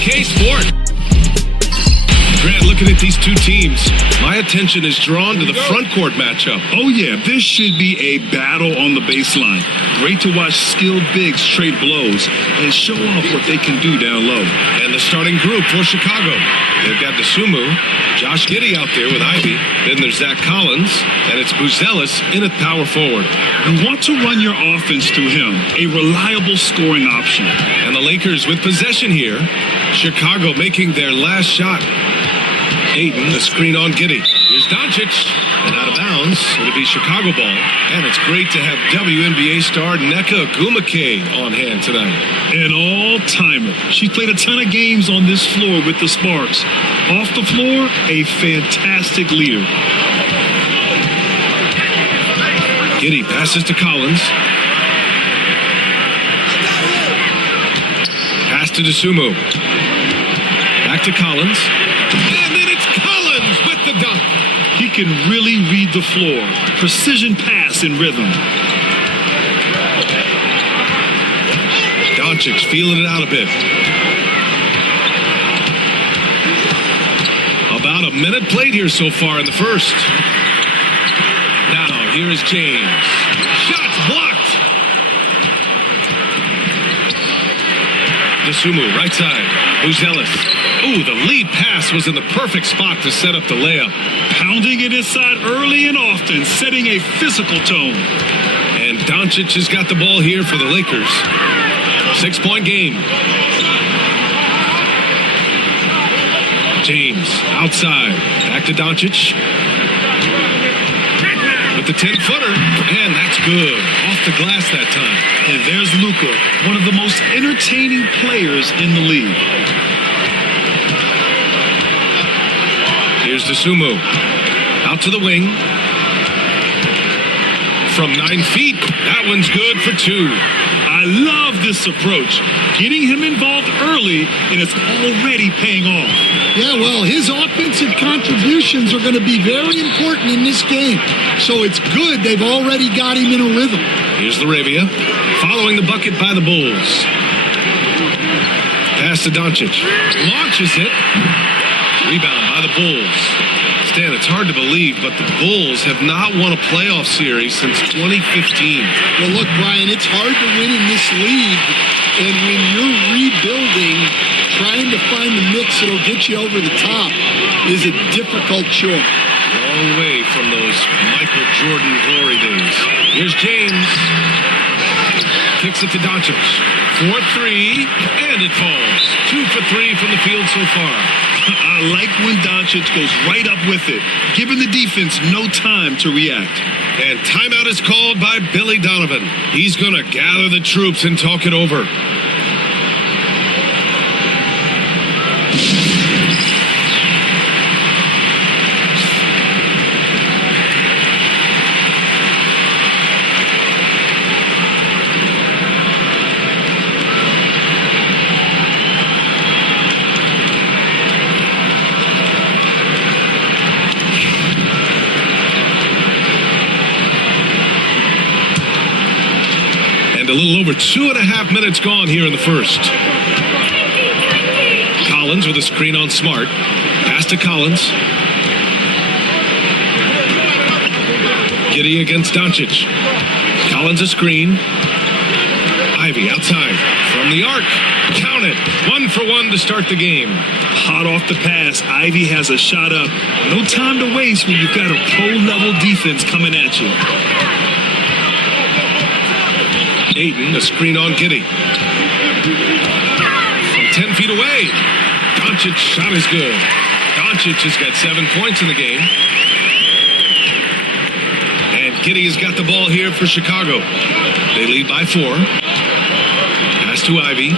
OK Sport. Grant, looking at these two teams, my attention is drawn to the front court matchup. Oh, yeah, this should be a battle on the baseline. Great to watch skilled bigs trade blows and show off what they can do down low. And the starting group for Chicago. They've got Dosunmu, Josh Giddey out there with Ivy. Then there's Zach Collins, and it's Buzelis in at power forward. You want to run your offense through him, a reliable scoring option. And the Lakers with possession here. Chicago making their last shot. Ayton, the screen on Giddey. Here's Doncic, and out of bounds. It'll be Chicago ball. And it's great to have WNBA star Nneka Ogwumike on hand tonight. An all-timer. She played a ton of games on this floor with the Sparks. Off the floor, a fantastic leader. Giddey passes to Collins. Pass to Dosunmu. Back to Collins. And then it's Collins with the dunk. He can really read the floor. Precision pass and rhythm. Doncic feeling it out a bit. About a minute played here so far in the first. Now, here is James. Shots blocked. Dosunmu, right side. Buzelis. Ooh, the lead pass was in the perfect spot to set up the layup. Pounding it inside early and often, setting a physical tone. And Doncic has got the ball here for the Lakers. 6-point game. James outside. Back to Doncic. With the 10-footer. And that's good. Off the glass that time. And there's Luka, one of the most entertaining players in the league. Here's Dosunmu. Out to the wing. From 9 feet. That one's good for 2. I love this approach. Getting him involved early, and it's already paying off. Yeah, well, his offensive contributions are going to be very important in this game. So it's good they've already got him in a rhythm. Here's Laravia. Following the bucket by the Bulls. Pass to Doncic. Launches it. Rebound by the Bulls. Stan, it's hard to believe, but the Bulls have not won a playoff series since 2015. Well, look, Brian, it's hard to win in this league. And when you're rebuilding, trying to find the mix that'll get you over the top is a difficult chore. Long way from those Michael Jordan glory days. Here's James. Kicks it to Doncic. 4-3, and it falls. 2 for 3 from the field so far. I like when Doncic goes right up with it, giving the defense no time to react. And timeout is called by Billy Donovan. He's going to gather the troops and talk it over. A little over 2.5 minutes gone here in the first. Collins with a screen on Smart. Pass to Collins. Giddey against Doncic. Collins a screen. Ivy outside. From the arc. Count it. 1 for 1 to start the game. Hot off the pass. Ivy has a shot up. No time to waste when you've got a pro-level defense coming at you. Ayton, a screen on Giddey. From 10 feet away. Doncic shot is good. Doncic has got 7 points in the game. And Giddey has got the ball here for Chicago. They lead by 4. Pass to Ivy.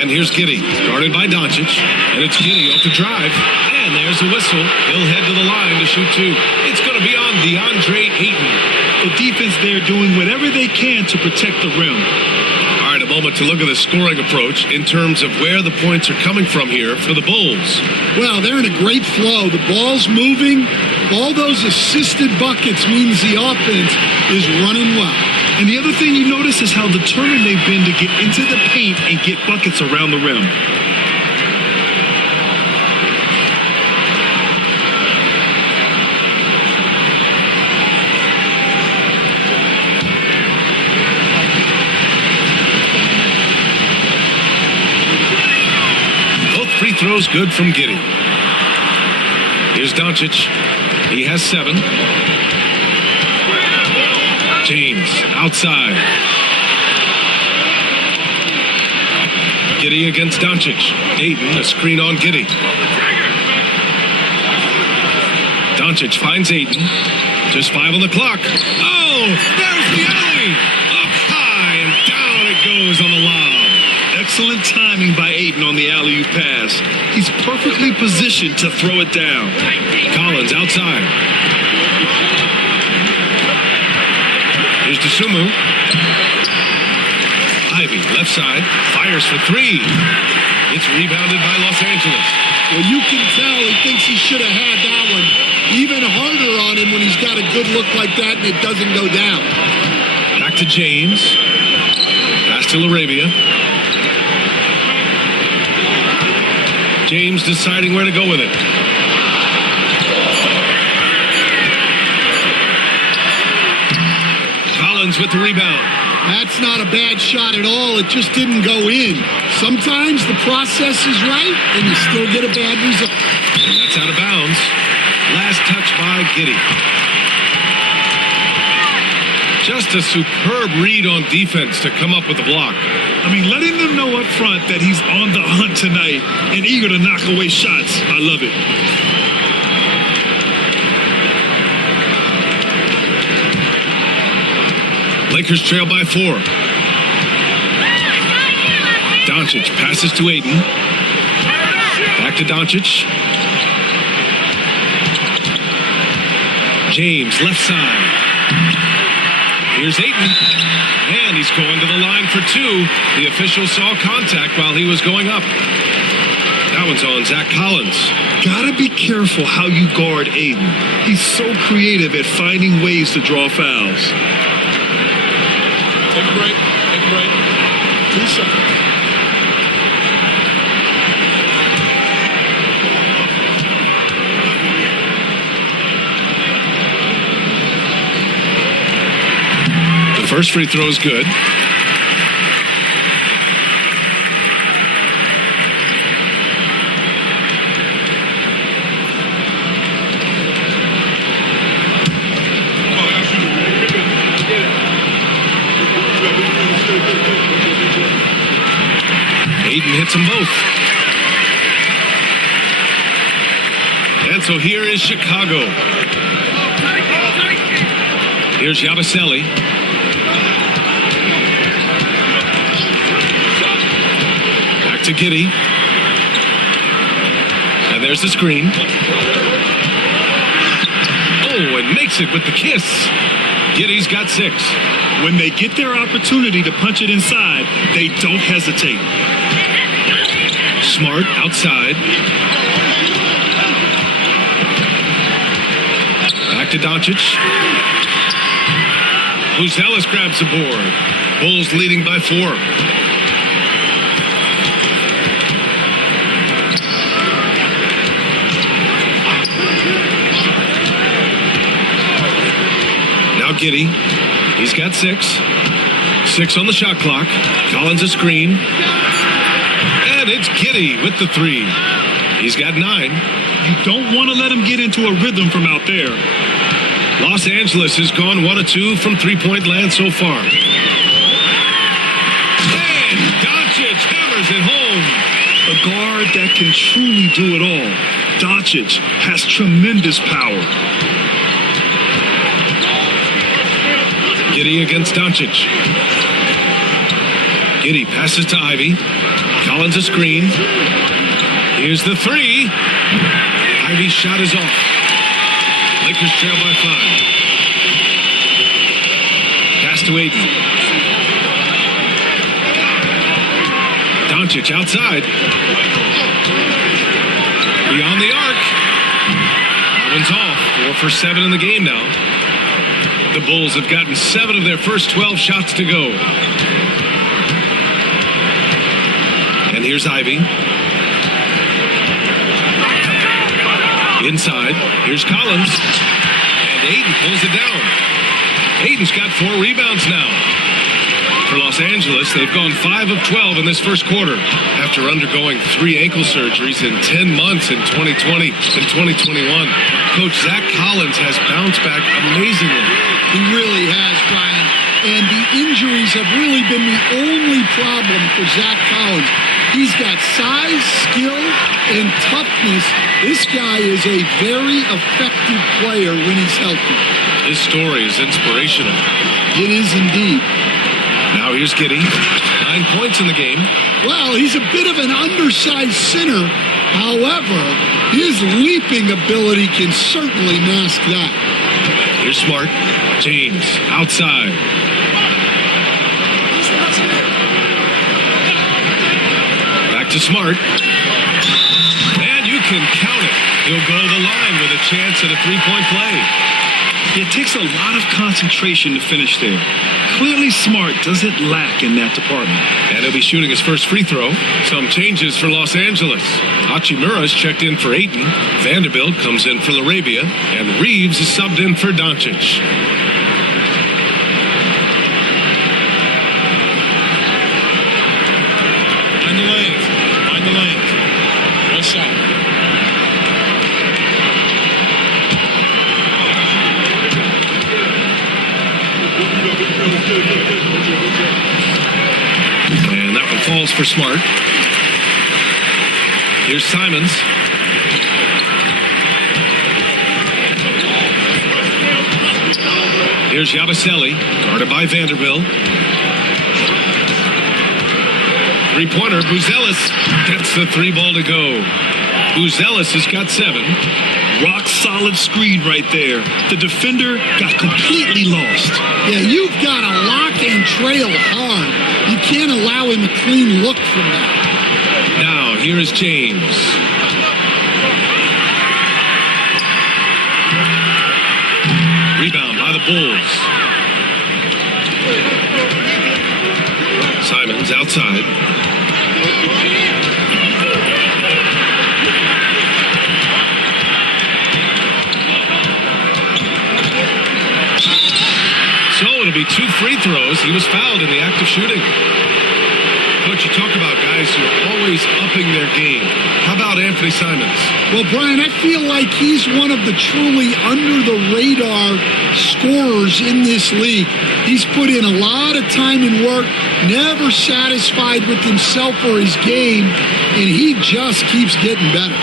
And here's Giddey, guarded by Doncic. And it's Giddey off the drive. And there's the whistle. He'll head to the line to shoot 2. It's going to be on DeAndre Ayton. The defense there doing whatever they can to protect the rim. All right, a moment to look at the scoring approach in terms of where the points are coming from here for the Bulls. Well, they're in a great flow. The ball's moving. All those assisted buckets means the offense is running well. And the other thing you notice is how determined they've been to get into the paint and get buckets around the rim. Both free throws good from Giddey. Here's Doncic. He has 7. James outside. Giddey against Doncic. Ayton, a screen on Giddey. Doncic finds Ayton. Just 5 on the clock. Oh, there's the alley. Up high and down it goes on the lob. Excellent timing by Ayton on the alley-oop pass. He's perfectly positioned to throw it down. Collins outside. Here's DeSumo. Ivy, left side, fires for 3. It's rebounded by Los Angeles. Well, you can tell he thinks he should have had that one. Even harder on him when he's got a good look like that and it doesn't go down. Back to James. Pass to LaRavia. James deciding where to go with it. Collins with the rebound. That's not a bad shot at all. It just didn't go in. Sometimes the process is right and you still get a bad result. And that's out of bounds. Last touch by Giddey. Just a superb read on defense to come up with the block. I mean, letting them know up front that he's on the hunt tonight and eager to knock away shots. I love it. Lakers trail by 4. Doncic passes to Ayton. Back to Doncic. James, left side. Here's Ayton. And he's going to the line for 2. The official saw contact while he was going up. That one's on Zach Collins. Gotta be careful how you guard Ayton. He's so creative at finding ways to draw fouls. Take a break. Take a break. 2 seconds. The first free throw is good. Ayton hits them both. And so here is Chicago. Here's Yabusele. Back to Giddey. And there's the screen. Oh, and makes it with the kiss. Giddey's got 6. When they get their opportunity to punch it inside, they don't hesitate. Smart outside. Back to Doncic. Buzelis grabs the board. Bulls leading by 4. Now Giddey. He's got 6. 6 on the shot clock. Collins a screen. And it's Giddey with the 3. He's got 9. You don't want to let him get into a rhythm from out there. Los Angeles has gone 1 of 2 from three-point land so far. And Doncic hammers it home. A guard that can truly do it all. Doncic has tremendous power. Giddey against Doncic. Giddey passes to Ivy. Collins a screen. Here's the 3. Ivy's shot is off. Lakers trail by 5. Pass to Ayton. Doncic outside. Beyond the arc. That one's off. 4 for 7 in the game now. The Bulls have gotten 7 of their first 12 shots to go. And here's Ivy. Inside, here's Collins. And Ayton pulls it down. Ayton's got 4 rebounds now. For Los Angeles, they've gone 5 of 12 in this first quarter after undergoing 3 ankle surgeries in 10 months in 2020 and 2021. Coach Zach Collins has bounced back amazingly. He really has, Brian. And the injuries have really been the only problem for Zach Collins. He's got size, skill, and toughness. This guy is a very effective player when he's healthy. His story is inspirational. It is indeed. Now here's Giddey. 9 points in the game. Well, he's a bit of an undersized center. However, his leaping ability can certainly mask that. Here's Smart. James outside. Back to Smart. And you can count it. He'll go to the line with a chance at a 3-point play. It takes a lot of concentration to finish there. Clearly Smart doesn't lack in that department. And he'll be shooting his first free throw. Some changes for Los Angeles. Hachimura's checked in for Ayton. Vanderbilt comes in for Laravia. And Reeves is subbed in for Doncic. Find the lane. Find the lane. One shot. And that one falls for Smart. Here's Simons. Here's Yabusele, guarded by Vanderbilt. 3-pointer, Buzelis gets the 3 ball to go. Buzelis has got 7. Rock solid screen right there. The defender got completely lost. Yeah, you've got to lock and trail hard. You can't allow him a clean look from that. Now, here is James. Rebound by the Bulls. Simons outside. So it'll be 2 free throws. He was fouled in the act of shooting. Coach, you talk about guys who are always upping their game. How about Anthony Simons? Well, Brian, I feel like he's one of the truly under-the-radar scorers in this league. He's put in a lot of time and work, never satisfied with himself or his game, and he just keeps getting better.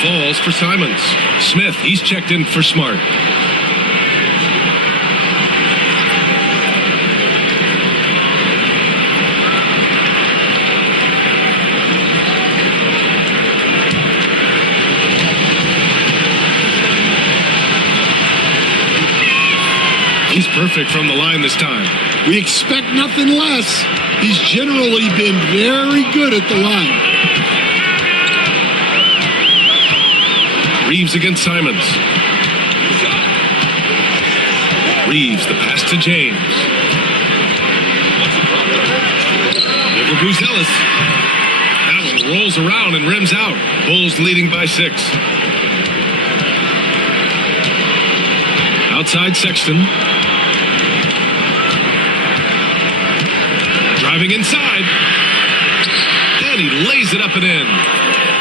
Falls for Simons. Smith, he's checked in for Smart. He's perfect from the line this time. We expect nothing less. He's generally been very good at the line. Reeves against Simons. Reeves, the pass to James. Over Buzelis. That one rolls around and rims out. Bulls leading by 6. Outside Sexton. Driving inside. And he lays it up and in.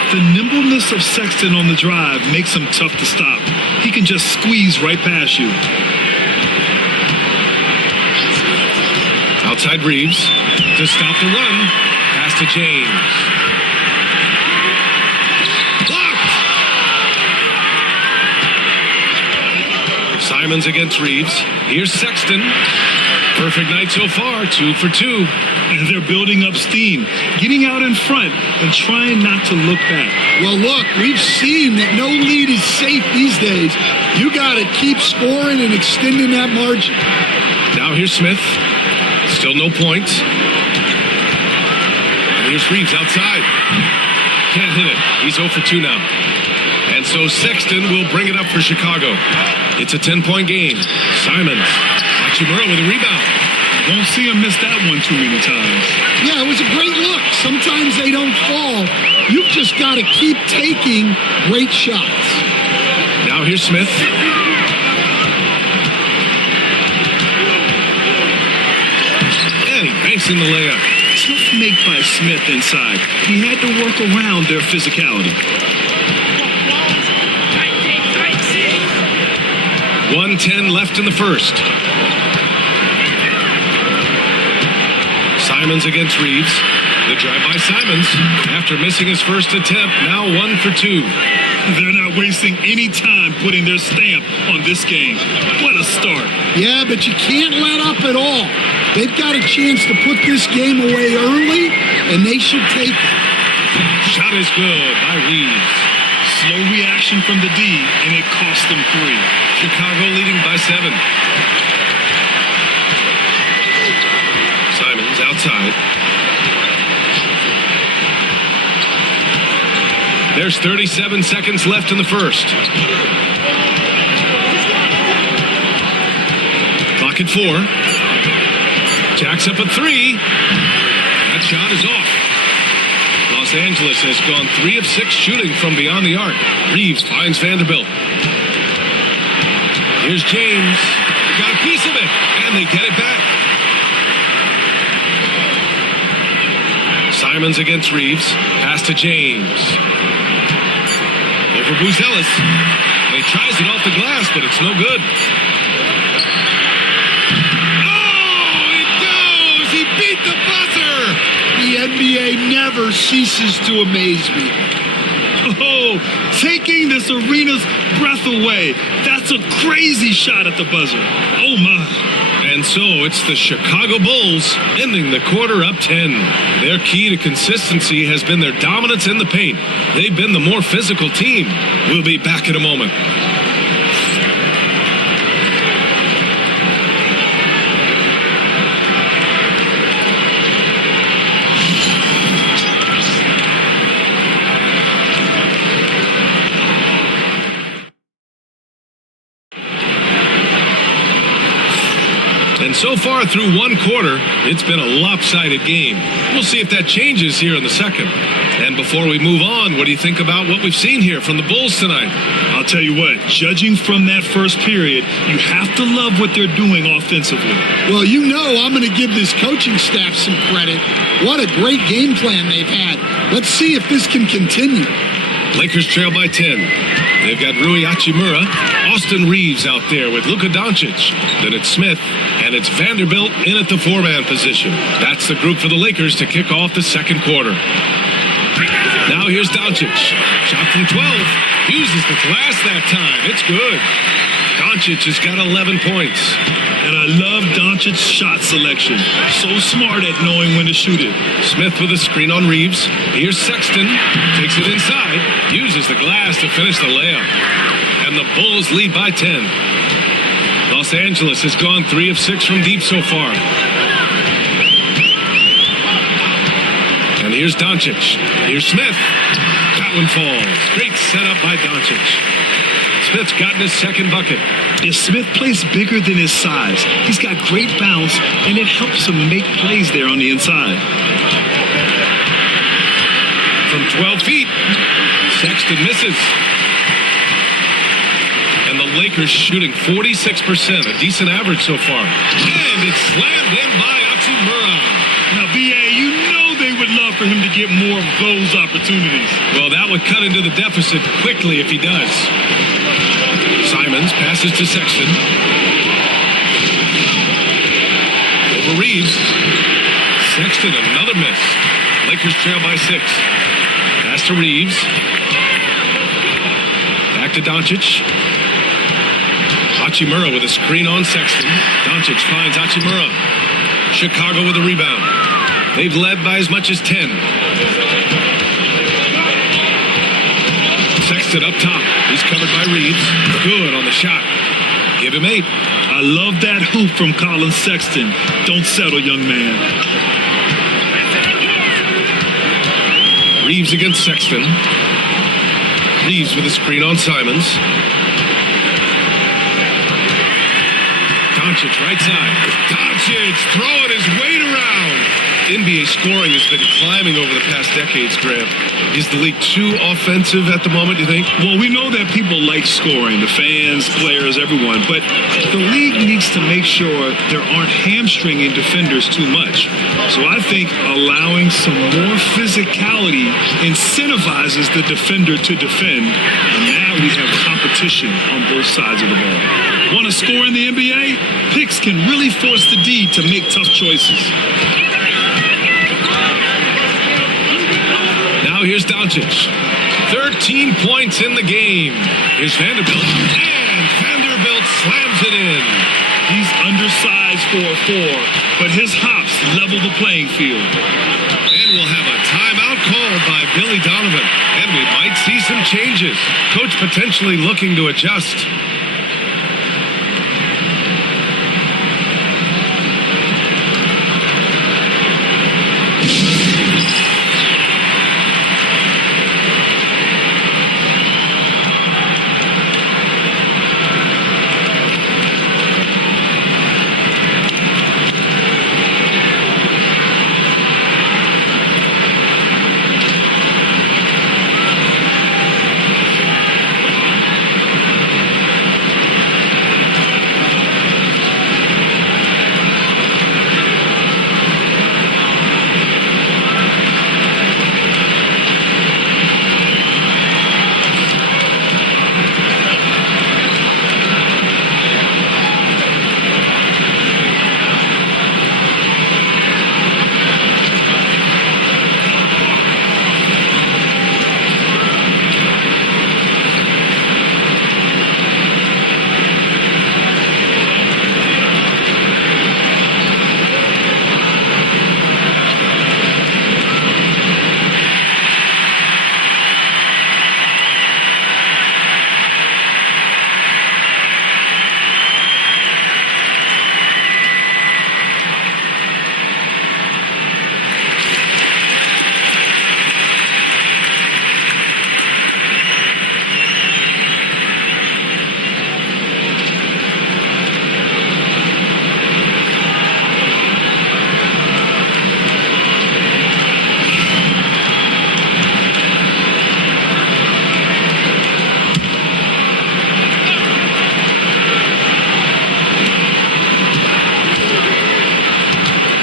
The nimbleness of Sexton on the drive makes him tough to stop. He can just squeeze right past you. Outside Reeves to stop the run. Pass to James. Blocked! Simons against Reeves. Here's Sexton. Perfect night so far, 2 for 2. And they're building up steam, getting out in front and trying not to look back. Well, look, we've seen that no lead is safe these days. You got to keep scoring and extending that margin. Now here's Smith. Still no points. And here's Reeves outside. Can't hit it. He's 0 for 2 now. And so Sexton will bring it up for Chicago. It's a 10-point game. Simons. Hachimura with a rebound. Won't see him miss that one too many times. Yeah, it was a great look. Sometimes they don't fall. You've just got to keep taking great shots. Now here's Smith. And he banks in the layup. Tough make by Smith inside. He had to work around their physicality. 1:10 left in the first. Simons against Reeves. The drive by Simons. After missing his first attempt, now 1 for 2. They're not wasting any time putting their stamp on this game. What a start. Yeah, but you can't let up at all. They've got a chance to put this game away early, and they should take it. Shot is good by Reeves. Slow reaction from the D, and it cost them 3. Chicago leading by 7. Simons outside. There's 37 seconds left in the first. Clock at 4. Jacks up at 3. That shot is off. Los Angeles has gone 3 of 6 shooting from beyond the arc. Reeves finds Vanderbilt. Here's James. Got a piece of it, and they get it back. Simons against Reeves. Pass to James. Over Buzelis. He tries it off the glass, but it's no good. Oh, it goes! He beat the buzzer! The NBA never ceases to amaze me. Oh, taking this arena's breath away. That's a crazy shot at the buzzer. Oh, my. And so it's the Chicago Bulls ending the quarter up 10. Their key to consistency has been their dominance in the paint. They've been the more physical team. We'll be back in a moment. And so far through one quarter, it's been a lopsided game. We'll see if that changes here in the second. And before we move on, what do you think about what we've seen here from the Bulls tonight? I'll tell you what, judging from that first period, you have to love what they're doing offensively. Well, you know I'm going to give this coaching staff some credit. What a great game plan they've had. Let's see if this can continue. Lakers trail by 10. They've got Rui Hachimura, Austin Reeves out there with Luka Doncic. Then it's Smith, and it's Vanderbilt in at the 4-man position. That's the group for the Lakers to kick off the second quarter. Now here's Doncic. Shot from 12. Uses the glass that time. It's good. Doncic has got 11 points. And I love Doncic's shot selection. So smart at knowing when to shoot it. Smith with a screen on Reeves. Here's Sexton. Takes it inside. Uses the glass to finish the layup. And the Bulls lead by 10. Los Angeles has gone 3 of 6 from deep so far. And here's Doncic. Here's Smith. That one falls. Great setup by Doncic. Smith's gotten his second bucket. Yeah, Smith plays bigger than his size. He's got great bounce, and it helps him make plays there on the inside. From 12 feet, Sexton misses. And the Lakers shooting 46%, a decent average so far. And it's slammed in by Hachimura. Now, B.A., you know they would love for him to get more of those opportunities. Well, that would cut into the deficit quickly if he does. Simons passes to Sexton. Over Reeves. Sexton, another miss. Lakers trail by 6. Pass to Reeves. Back to Doncic. Hachimura with a screen on Sexton. Doncic finds Hachimura. Chicago with a rebound. They've led by as much as 10. Sexton up top. He's covered by Reeves. Good on the shot. Give him 8. I love that hoop from Colin Sexton. Don't settle, young man. Reeves against Sexton. Reeves with a screen on Simons. Doncic right side. Doncic throwing his weight around. NBA scoring has been climbing over the past decades, Graham. Is the league too offensive at the moment, do you think? Well, we know that people like scoring, the fans, players, everyone, but the league needs to make sure there aren't hamstringing defenders too much. So I think allowing some more physicality incentivizes the defender to defend, and now we have competition on both sides of the ball. Want to score in the NBA? Picks can really force the D to make tough choices. Now here's Doncic. 13 points in the game. Here's Vanderbilt. And Vanderbilt slams it in. He's undersized for a 4, but his hops level the playing field. And we'll have a timeout called by Billy Donovan. And we might see some changes. Coach potentially looking to adjust.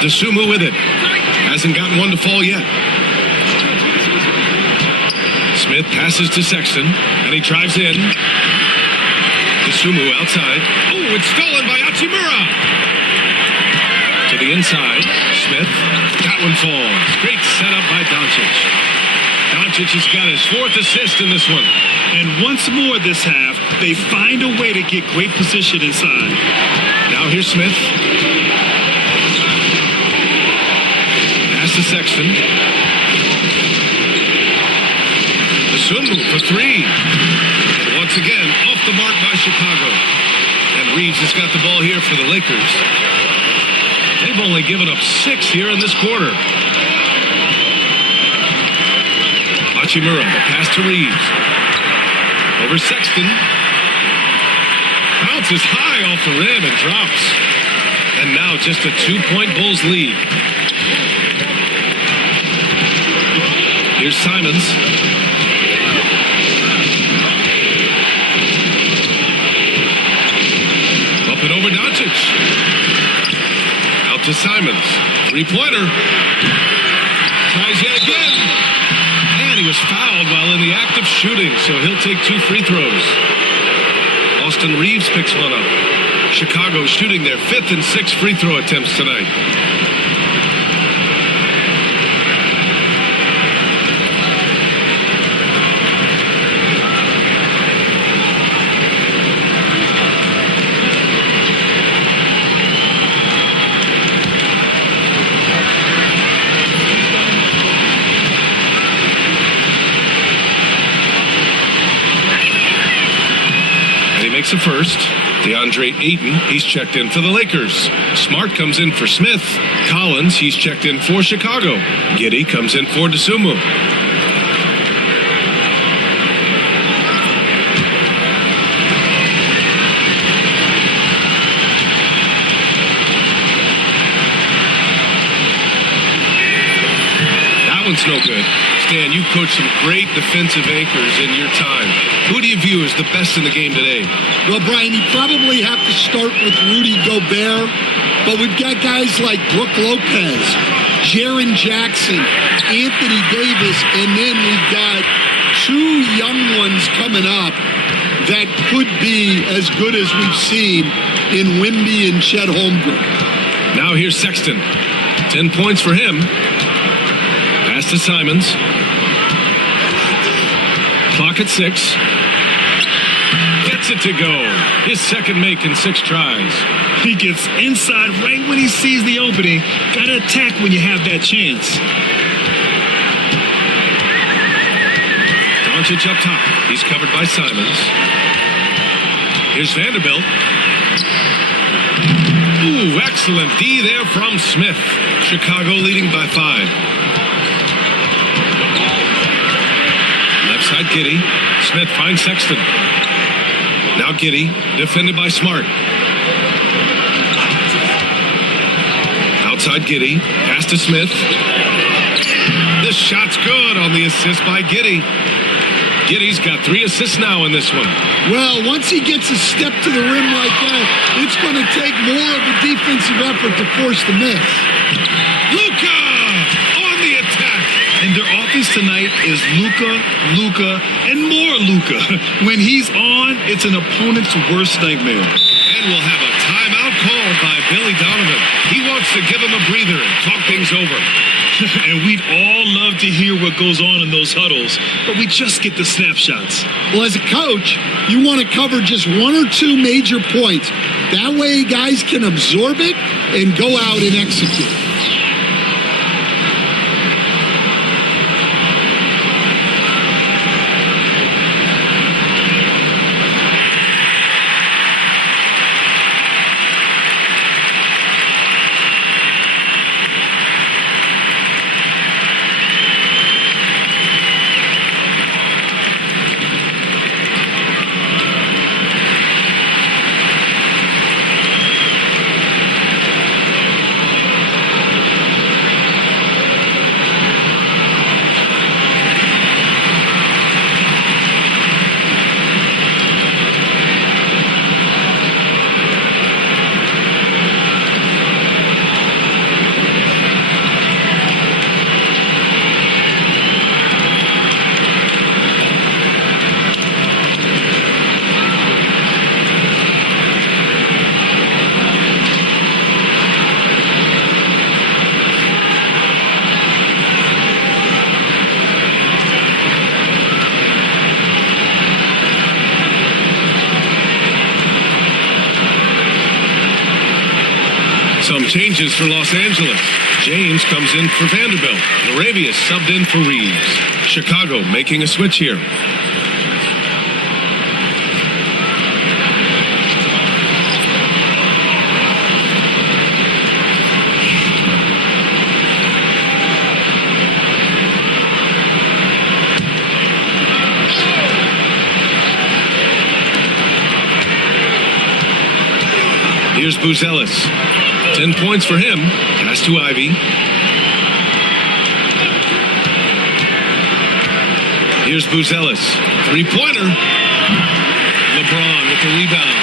Dosunmu with it. Hasn't gotten one to fall yet. Smith passes to Sexton, and he drives in. Dosunmu outside. Oh, it's stolen by Hachimura. To the inside. Smith. That one falls. Great setup by Doncic. Doncic has got his 4th assist in this one. And once more this half, they find a way to get great position inside. Now here's Smith. To Sexton. Dosunmu for 3. Once again, off the mark by Chicago. And Reeves has got the ball here for the Lakers. They've only given up 6 here in this quarter. Hachimura, the pass to Reeves. Over Sexton. Bounces high off the rim and drops. And now just a 2-point Bulls lead. Here's Simons. Up and over Doncic. Out to Simons. 3-pointer. Tries yet again. And he was fouled while in the act of shooting, so he'll take 2 free throws. Austin Reeves picks one up. Chicago shooting their 5th and 6th free throw attempts tonight. Makes a first. DeAndre Ayton, he's checked in for the Lakers. Smart comes in for Smith. Collins, he's checked in for Chicago. Giddey comes in for Dosunmu. one's no good. Stan, you've coached some great defensive anchors in your time. Who do you view as the best in the game today? Well, Brian, you probably have to start with Rudy Gobert, but we've got guys like Brook Lopez, Jaren Jackson, Anthony Davis, and then we've got two young ones coming up that could be as good as we've seen in Wemby and Chet Holmgren. Now here's Sexton. 10 points for him. Pass to Simons. Clock at 6. Gets it to go. His second make in 6 tries. He gets inside right when he sees the opening. Got to attack when you have that chance. Doncic up top. He's covered by Simons. Here's Vanderbilt. Ooh, excellent D there from Smith. Chicago leading by 5. Left side, Giddey. Smith finds Sexton. Now Giddey, defended by Smart. Outside Giddey, pass to Smith. The shot's good on the assist by Giddey. Giddey's got 3 assists now in this one. Well, once he gets a step to the rim like that, it's going to take more of a defensive effort to force the miss. Luka on the attack. And their offense tonight is Luka, and more Luka. When he's on, it's an opponent's worst nightmare. And we'll have a timeout called by Billy Donovan. He wants to give him a breather and talk things over. And we'd all love to hear what goes on in those huddles, but we just get the snapshots. Well, as a coach, you want to cover just 1 or 2 major points. That way guys can absorb it and go out and execute. Some changes for Los Angeles. James comes in for Vanderbilt. Laravius subbed in for Reeves. Chicago making a switch here. Here's Buzelis. 10 points for him. Pass to Ivy. Here's Buzelis. 3-pointer. LeBron with the rebound.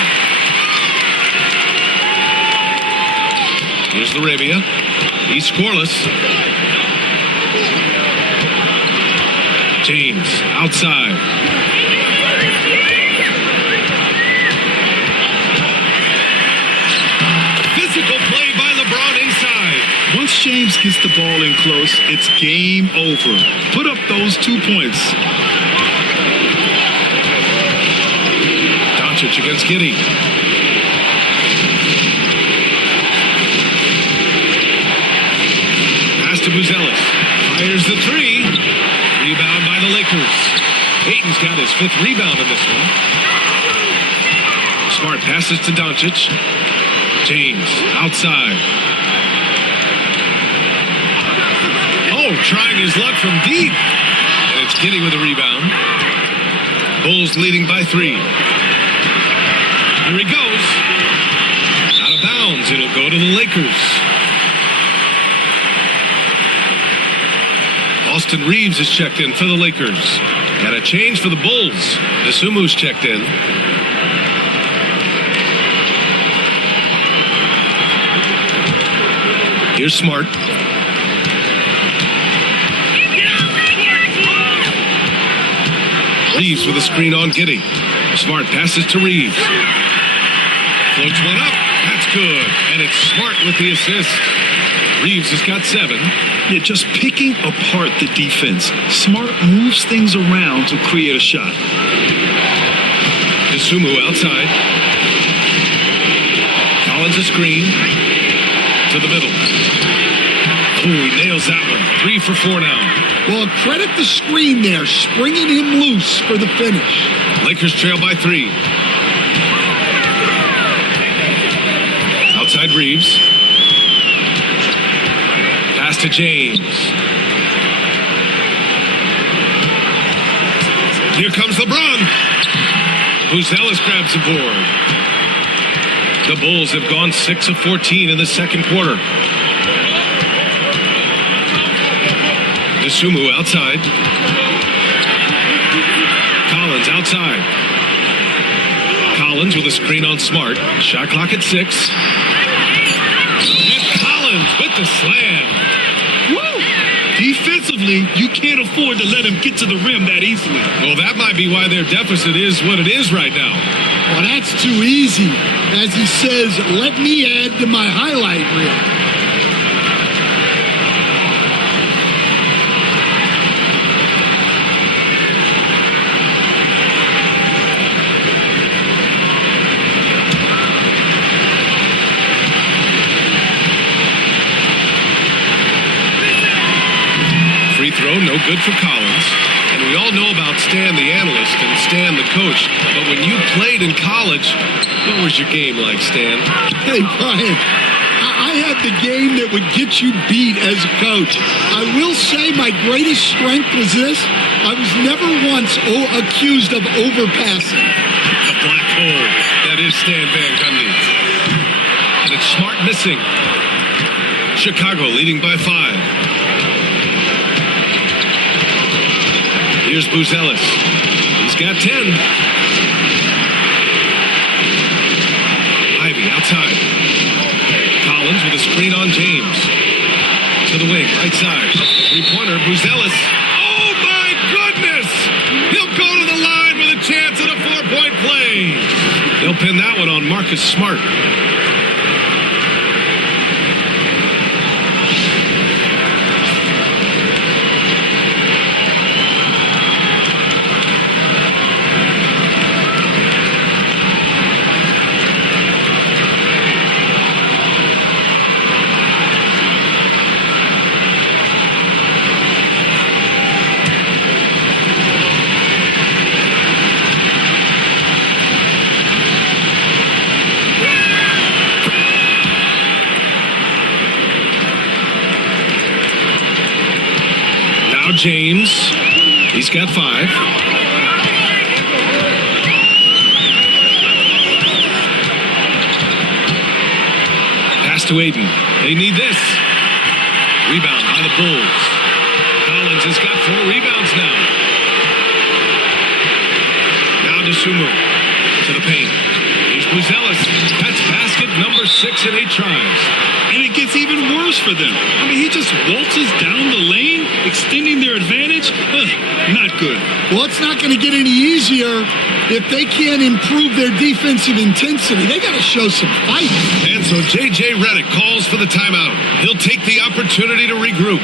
Here's Laravia. He's scoreless. James outside. Physical play by LeBron inside. Once James gets the ball in close, it's game over. Put up those 2 points. Doncic against Giddey. Pass to Buzelis. Fires the 3. Rebound by the Lakers. Ayton's got his 5th rebound in this one. Smart passes to Doncic. James outside. Oh, trying his luck from deep. And it's Giddey with a rebound. Bulls leading by 3. Here he goes. Out of bounds. It'll go to the Lakers. Los Austin Reeves is checked in for the Lakers. And a change for the Bulls. Desumu's checked in. Here's Smart. Reeves with a screen on Giddey. Smart passes to Reeves. Floats one up. That's good. And it's Smart with the assist. Reeves has got 7. Yeah, just picking apart the defense. Smart moves things around to create a shot. Desumu outside. Collins a screen. To the middle. Ooh, he nails that one. 3 for 4 now. Well, credit the screen there, springing him loose for the finish. Lakers trail by 3. Outside Reeves. Pass to James. Here comes LeBron. Buzelis grabs the board. The Bulls have gone 6 of 14 in the second quarter. Desumu outside. Collins outside. Collins with a screen on Smart. Shot clock at 6. And Collins with the slam. Woo! Defensively, you can't afford to let him get to the rim that easily. Well, that might be why their deficit is what it is right now. Well, that's too easy. As he says, let me add to my highlight reel. Free throw, no good for Collins. And we all know about Stan the analyst and Stan the coach. But when you played in college, what was your game like, Stan? Hey, Brian, I had the game that would get you beat as a coach. I will say my greatest strength was this. I was never once accused of overpassing. The black hole. That is Stan Van Gundy. And it's Smart missing. Chicago leading by 5. Here's Buzelis. He's got 10. Ivy outside. Collins with a screen on James. To the wing, right side. Three-pointer, Buzelis. Oh, my goodness! He'll go to the line with a chance at a 4-point play. They'll pin that one on Marcus Smart. James, he's got 5. Pass to Aiden. They need this. Rebound by the Bulls. Collins has got 4 rebounds now. Now Desumu to the paint. Here's Buzelis. That's basket number 6 in 8 tries. And it gets even worse for them. I mean, he just waltzes down the lane, extending their advantage. Not good. Well, it's not going to get any easier if they can't improve their defensive intensity. They got to show some fight. And so J.J. Redick calls for the timeout. He'll take the opportunity to regroup.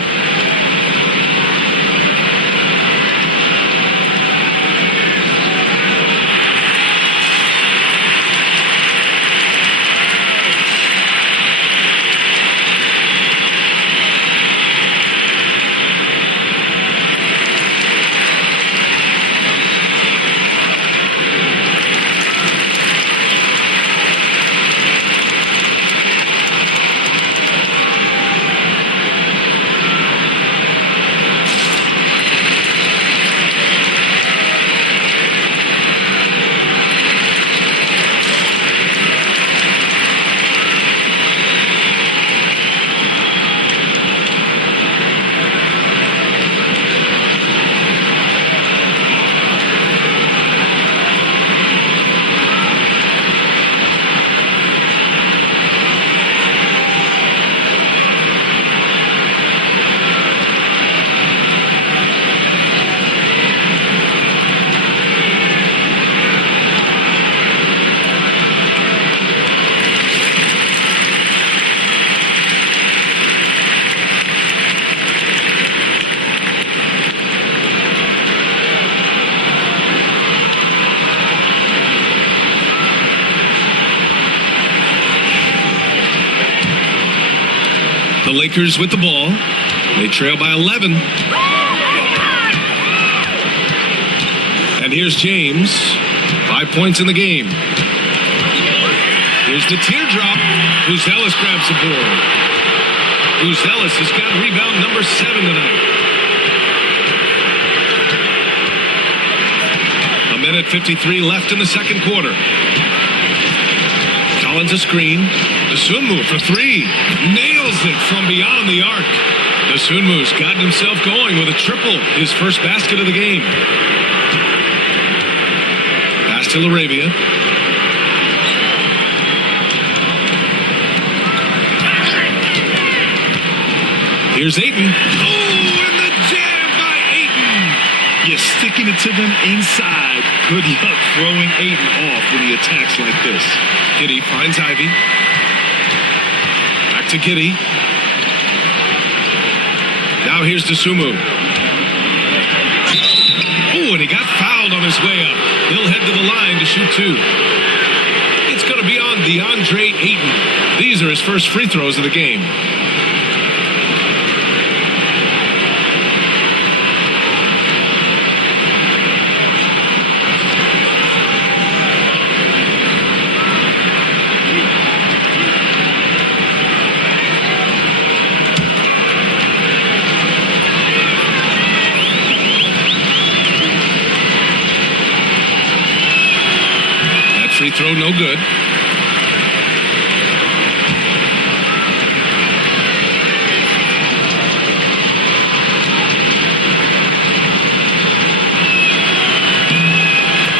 The Lakers with the ball. They trail by 11. And here's James. 5 points in the game. Here's the teardrop. Buzelis grabs the board. Buzelis has got rebound number 7 tonight. A minute 53 left in the second quarter. Collins a screen. Dosunmu for 3. Nails it from beyond the arc. Dosunmu's gotten himself going with a triple. His first basket of the game. Pass to LaRavia. Here's Ayton. Oh, and the jam by Ayton. You're sticking it to them inside. Good luck throwing Ayton off when he attacks like this. Giddey finds Ivy. Back to Giddey. Now here's Dosunmu. Oh, and he got fouled on his way up. He'll head to the line to shoot 2. It's going to be on DeAndre Ayton. These are his first free throws of the game. Free throw, no good.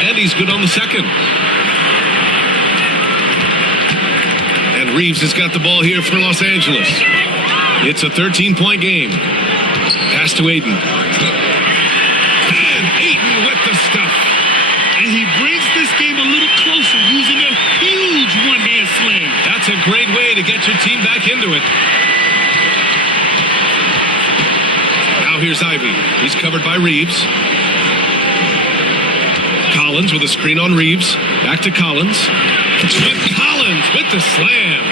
And he's good on the second. And Reeves has got the ball here for Los Angeles. It's a 13-point game. Pass to Ayton. And Ayton with the stuff. And he brings this game a little closer using a huge one-hand slam. That's a great way to get your team back into it. Now here's Ivy. He's covered by Reeves. Collins with a screen on Reeves. Back to Collins. And Collins with the slam.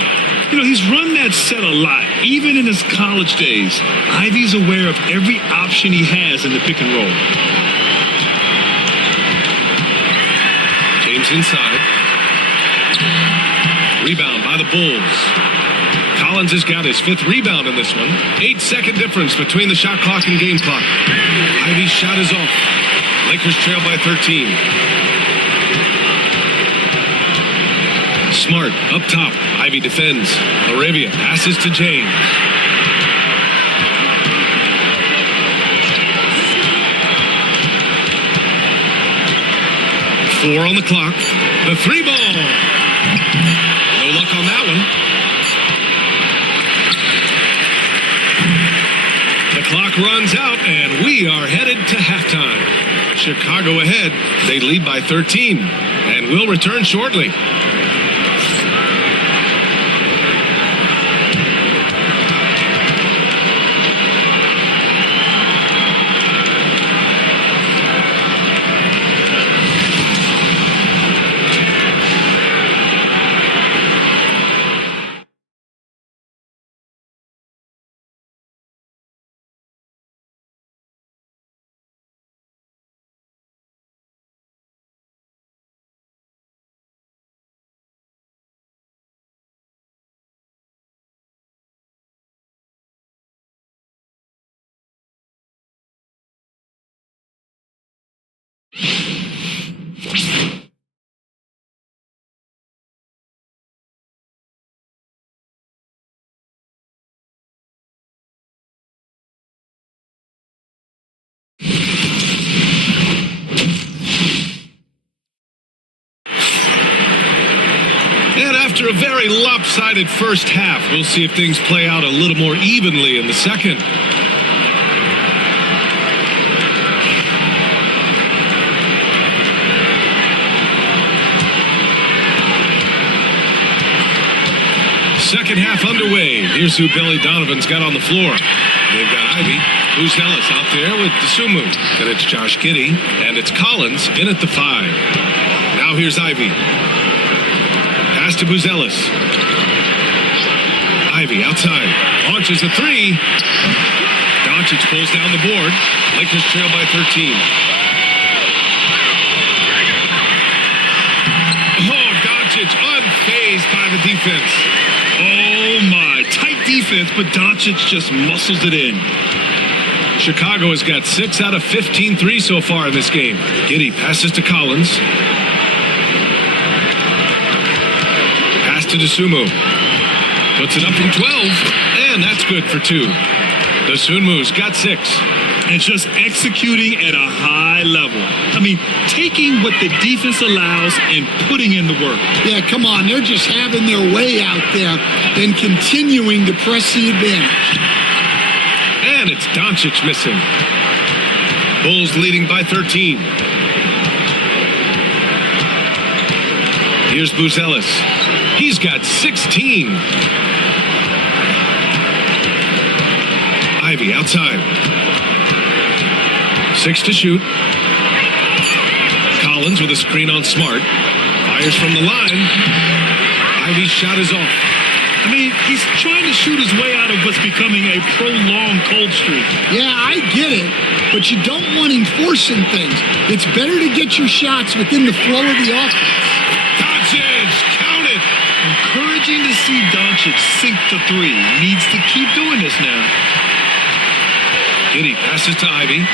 You know, he's run that set a lot, even in his college days. Ivy's aware of every option he has in the pick and roll. Inside. Rebound by the Bulls. Collins has got his 5th rebound in this one. 8-second difference between the shot clock and game clock. Ivy's shot is off. Lakers trail by 13. Smart up top. Ivy defends. LaRavia passes to James. Four on the clock. The 3 ball. No luck on that one. The clock runs out, and we are headed to halftime. Chicago ahead. They lead by 13, and will return shortly. After a very lopsided first half, we'll see if things play out a little more evenly in the second. Second half underway. Here's who Billy Donovan's got on the floor. They've got Ivy. Buzelis out there with Dosunmu. Then it's Josh Giddey. And it's Collins in at the 5. Now here's Ivy. Pass to Buzelis. Ivy outside. Launches a three. Doncic pulls down the board. Lakers trail by 13. Oh, Doncic unfazed by the defense. Oh, my. Tight defense, but Doncic just muscles it in. Chicago has got 6 out of 15 threes so far in this game. Giddey passes to Collins. Pass to Dosunmu. Puts it up from 12, and that's good for 2. Dosunmu's got 6. And just executing at a high level. I mean, taking what the defense allows and putting in the work. Yeah, come on. They're just having their way out there and continuing to press the advantage. And it's Doncic missing. Bulls leading by 13. Here's Buzelis. He's got 16. Ivy outside. 6 to shoot. Collins with a screen on Smart. Fires from the line. Ivy's shot is off. I mean, he's trying to shoot his way out of what's becoming a prolonged cold streak. Yeah, I get it, but you don't want him forcing things. It's better to get your shots within the flow of the offense. Doncic, count it. Encouraging to see Doncic sink the three. Needs to keep doing this now. Giddey passes to Ivy.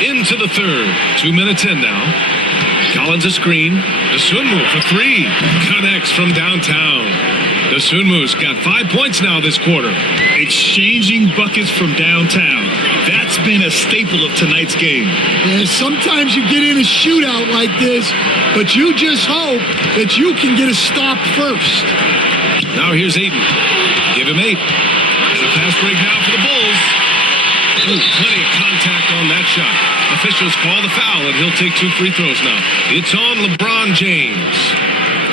Into the third. 2 minutes in now. Collins a screen. Dosunmu for 3. Connects from downtown. Dosunmu's got 5 points now this quarter. Exchanging buckets from downtown. That's been a staple of tonight's game. Yeah, sometimes you get in a shootout like this, but you just hope that you can get a stop first. Now here's Ayton. Give him 8. And a fast break now for the Bulls. Ooh, plenty of contact on that shot. Officials call the foul, and he'll take 2 free throws now. It's on LeBron James.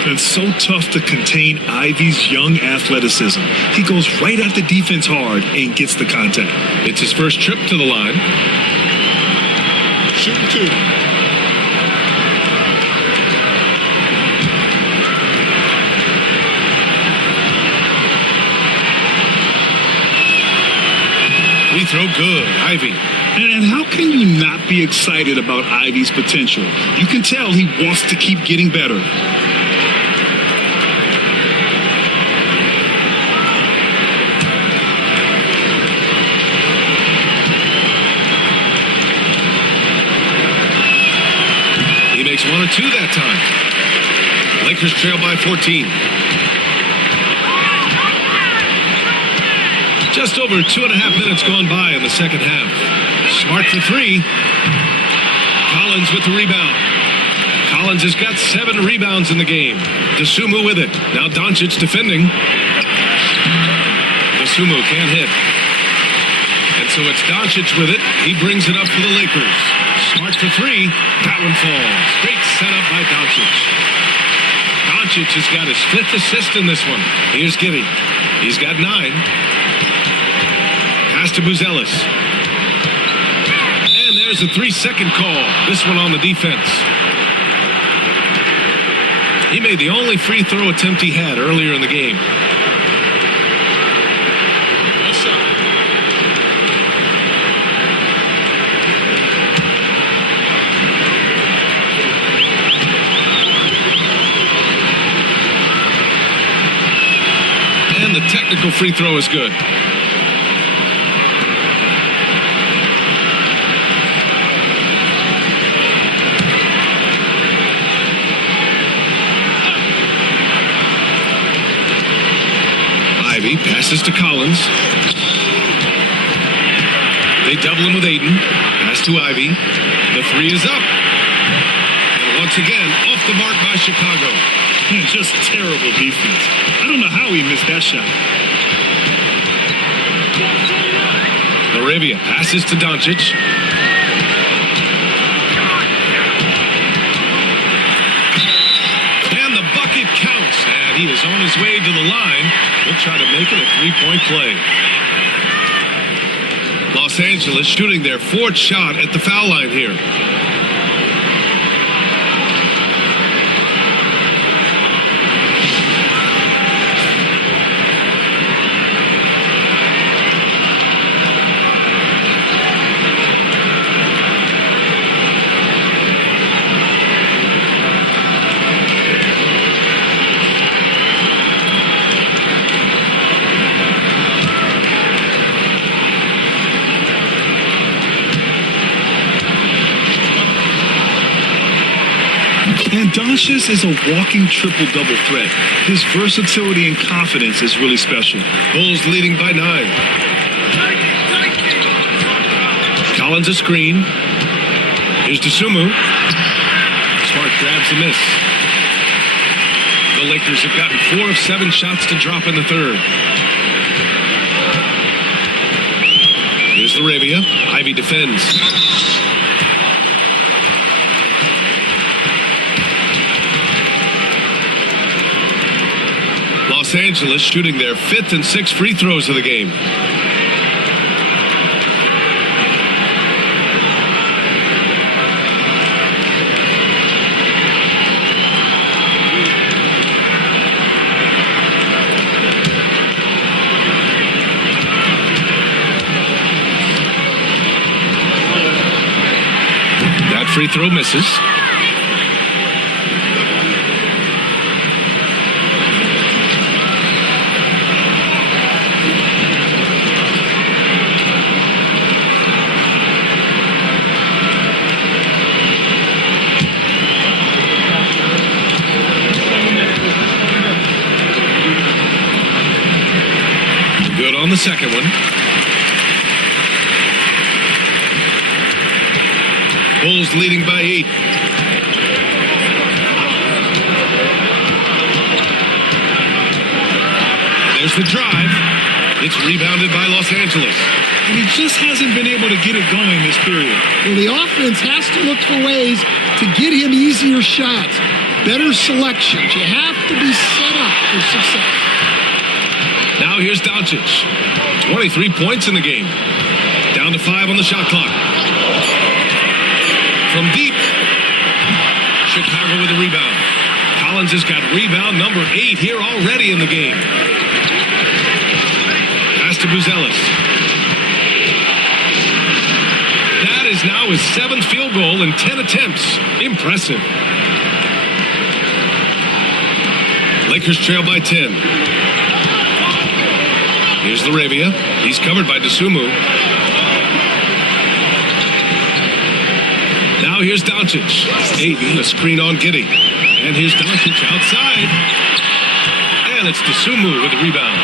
It's so tough to contain Ivy's young athleticism. He goes right at the defense hard and gets the contact. It's his first trip to the line. Shooting 2. Free throw good. Ivy. And how can you not be excited about Ivy's potential? You can tell he wants to keep getting better. He makes 1 or 2 that time. Lakers trail by 14. Just over 2.5 minutes gone by in the second half. Smart for 3. Collins with the rebound. Collins has got 7 rebounds in the game. Dosunmu with it. Now Doncic defending. Dosunmu can't hit. And so it's Doncic with it. He brings it up for the Lakers. Smart for 3. That one falls. Great setup by Doncic. Doncic has got his 5th assist in this one. Here's Giddey. He's got 9. Pass to Buzelis. And there's a 3-second call. This one on the defense. He made the only free throw attempt he had earlier in the game. Nice shot. And the technical free throw is good. Ivy passes to Collins. They double him with Ayton. Pass to Ivy. The 3 is up. And once again, off the mark by Chicago. Just terrible defense. I don't know how he missed that shot. Arabia passes to Doncic. And the bucket counts. And he is on his way to the line. He'll try to make it a 3-point play. Los Angeles shooting their 4th shot at the foul line here. Precious is a walking triple-double threat. His versatility and confidence is really special. Bulls leading by 9. Collins a screen. Here's Dosunmu. Smart grabs the miss. The Lakers have gotten 4 of 7 shots to drop in the third. Here's LaRavia. Ivy defends. Los Angeles shooting their 5th and 6th free throws of the game. That free throw misses. Good on the second one. Bulls leading by 8. There's the drive. It's rebounded by Los Angeles. And he just hasn't been able to get it going this period. Well, the offense has to look for ways to get him easier shots, better selections. You have to be set up for success. Now here's Doncic. 23 points in the game. Down to 5 on the shot clock. From deep. Chicago with a rebound. Collins has got rebound number 8 here already in the game. Pass to Buzelis. That is now his 7th field goal in 10 attempts. Impressive. Lakers trail by 10. Here's LaRavia. He's covered by Dosunmu. Now here's Doncic. Ayton, a screen on Giddey. And here's Doncic outside. And it's Dosunmu with the rebound.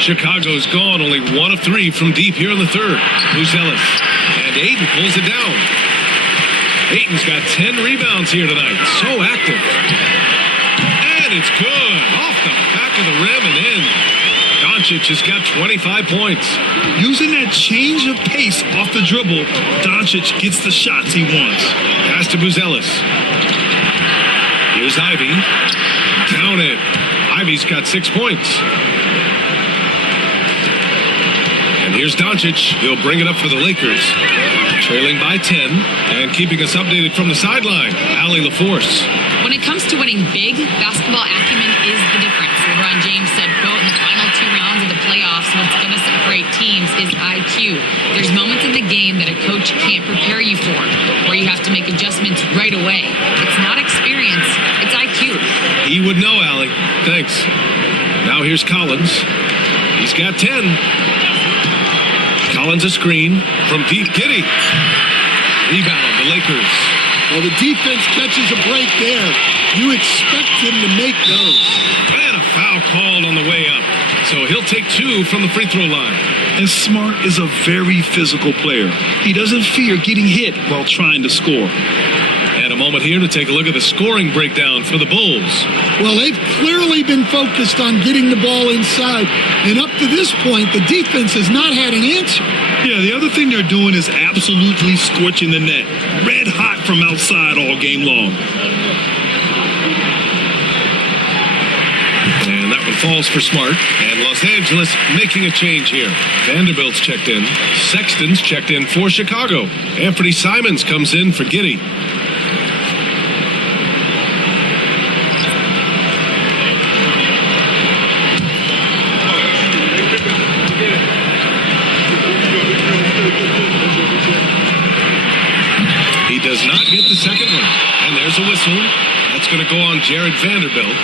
Chicago's gone only 1 of 3 from deep here in the third. Buzelis. And Ayton pulls it down. Ayton's got 10 rebounds here tonight. So active. And it's good. Off the back of the rim and in. Doncic has got 25 points. Using that change of pace off the dribble, Doncic gets the shots he wants. Pass to Buzelis. Here's Ivy. Count it. Ivy's got 6 points. And here's Doncic. He'll bring it up for the Lakers. Trailing by 10 and keeping us updated from the sideline. Allie LaForce. When it comes to winning big, basketball acumen is the difference. LeBron James said, quote, in the final 2 rounds of the playoffs, what's going to separate teams is IQ. There's moments in the game that a coach can't prepare you for, where you have to make adjustments right away. It's not experience, it's IQ. He would know, Allie. Thanks. Now here's Collins. He's got 10. Collins a screen from deep. Giddey. Rebound, the Lakers. Well, the defense catches a break there. You expect him to make those. And a foul called on the way up. So he'll take 2 from the free throw line. And Smart is a very physical player. He doesn't fear getting hit while trying to score. And a moment here to take a look at the scoring breakdown for the Bulls. Well, they've clearly been focused on getting the ball inside. And up to this point, the defense has not had an answer. Yeah, the other thing they're doing is absolutely scorching the net. Red hot from outside all game long. And that one falls for Smart. And Los Angeles making a change here. Vanderbilt's checked in. Sexton's checked in for Chicago. Anthony Simons comes in for Giddey. He does not get the second one. And there's a whistle. That's going to go on Jared Vanderbilt.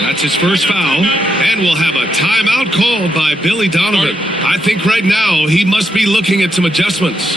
That's his first foul. And we'll have a timeout called by Billy Donovan. I think right now he must be looking at some adjustments.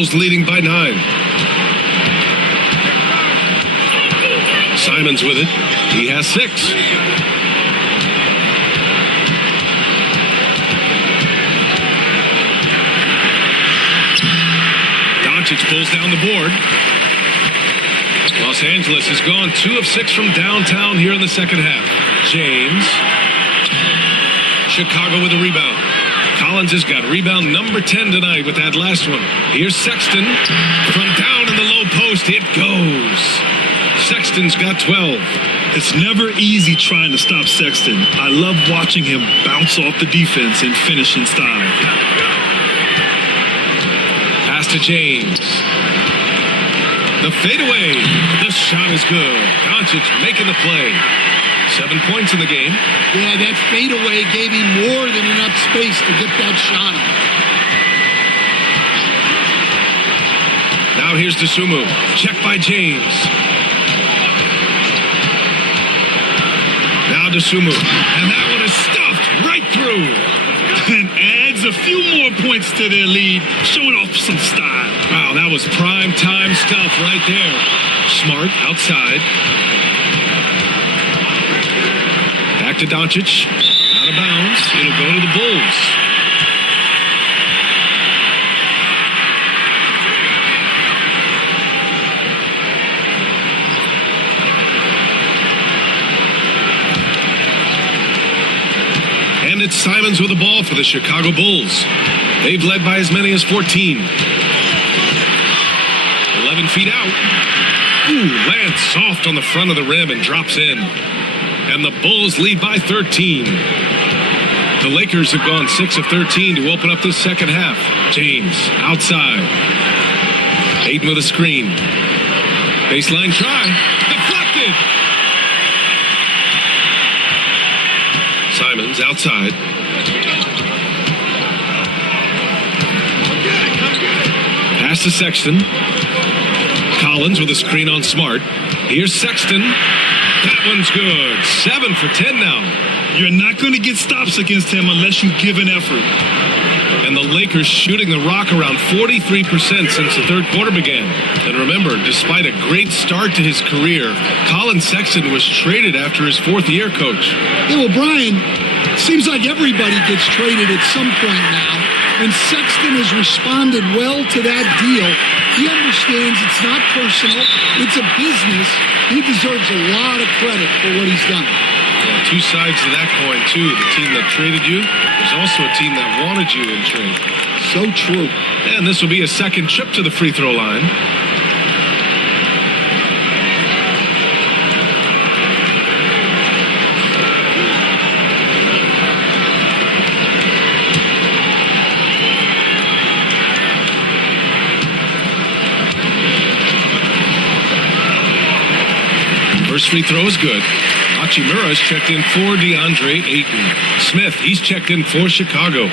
Bulls leading by 9. Simons with it. He has 6. Doncic pulls down the board. Los Angeles has gone 2 of 6 from downtown here in the second half. James. Chicago with a rebound. Collins has got rebound number 10 tonight with that last one. Here's Sexton. From down in the low post, it goes. Sexton's got 12. It's never easy trying to stop Sexton. I love watching him bounce off the defense and finish in style. Pass to James. The fadeaway. The shot is good. Doncic making the play. 7 points in the game. Yeah, that fadeaway gave him more than enough space to get that shot up. Now here's Dosunmu. Check by James. Now Dosunmu. And that one is stuffed right through. And adds a few more points to their lead, showing off some style. Wow, that was prime time stuff right there. Smart outside. Back to Doncic. Out of bounds. It'll go to the Bulls. And it's Simons with the ball for the Chicago Bulls. They've led by as many as 14. 11 feet out. Ooh, lands soft on the front of the rim and drops in. And the Bulls lead by 13. The Lakers have gone 6 of 13 to open up this second half. James outside. Ayton with a screen. Baseline try. Deflected. Simons outside. Pass to Sexton. Collins with a screen on Smart. Here's Sexton. That one's good. 7 for 10 now. You're not going to get stops against him unless you give an effort. And the Lakers shooting the rock around 43% since the third quarter began. And remember, despite a great start to his career, Colin Sexton was traded after his 4th year, Coach. Yeah, well, Brian, seems like everybody gets traded at some point now. And Sexton has responded well to that deal. He understands it's not personal, it's a business. He deserves a lot of credit for what he's done. Yeah, 2 sides to that coin, too. The team that traded you, there's also a team that wanted you in trade. So true. And this will be a second trip to the free throw line. First free throw is good. Hachimura's checked in for DeAndre Ayton. Smith, he's checked in for Chicago.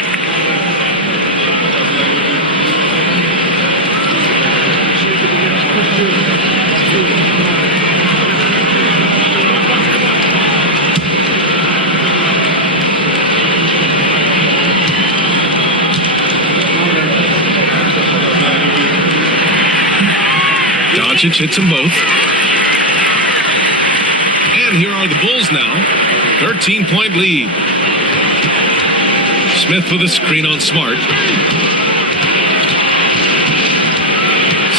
Doncic hits them both. And here are the Bulls now. 13-point lead. Smith with a screen on Smart.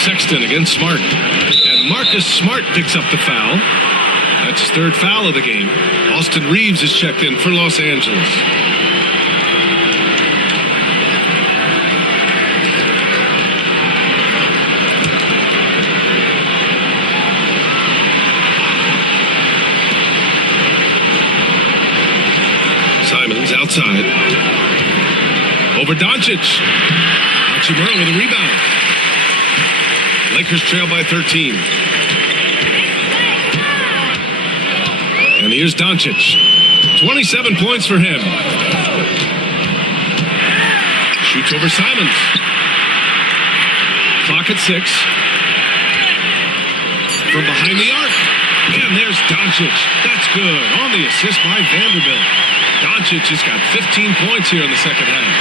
Sexton against Smart. And Marcus Smart picks up the foul. That's his 3rd foul of the game. Austin Reeves is checked in for Los Angeles. Simons outside. Over Doncic. Hachimura with a rebound. Lakers trail by 13. And here's Doncic. 27 points for him. Shoots over Simons. Clock at 6. From behind the arc. And there's Doncic. That's good. On the assist by Vanderbilt. Doncic has got 15 points here in the second half.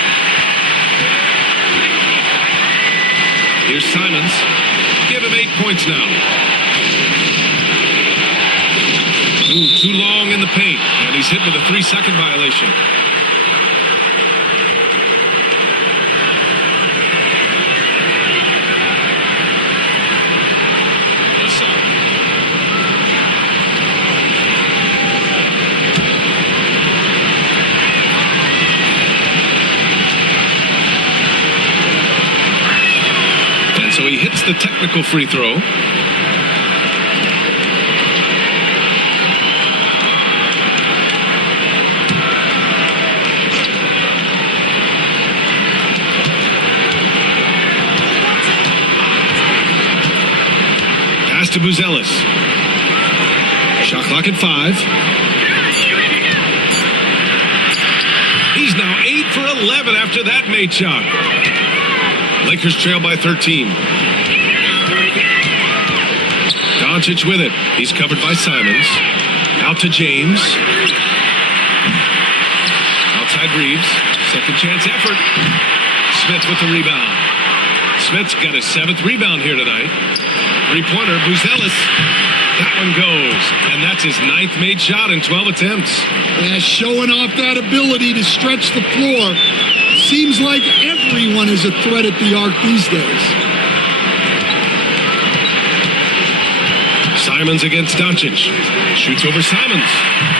Here's Simons. Give him 8 points now. Ooh, too long in the paint, and he's hit with a 3-second violation. So he hits the technical free throw. Pass to Buzelis. Shot clock at 5. He's now 8 for 11 after that made shot. Lakers trail by 13. Doncic with it. He's covered by Simons. Out to James. Outside Reeves. Second chance effort. Smith with the rebound. Smith's got his 7th rebound here tonight. Three-pointer, Buzelis. That one goes. And that's his 9th made shot in 12 attempts. Yeah, showing off that ability to stretch the floor. Seems like everyone is a threat at the arc these days. Simons against Doncic. Shoots over Simons.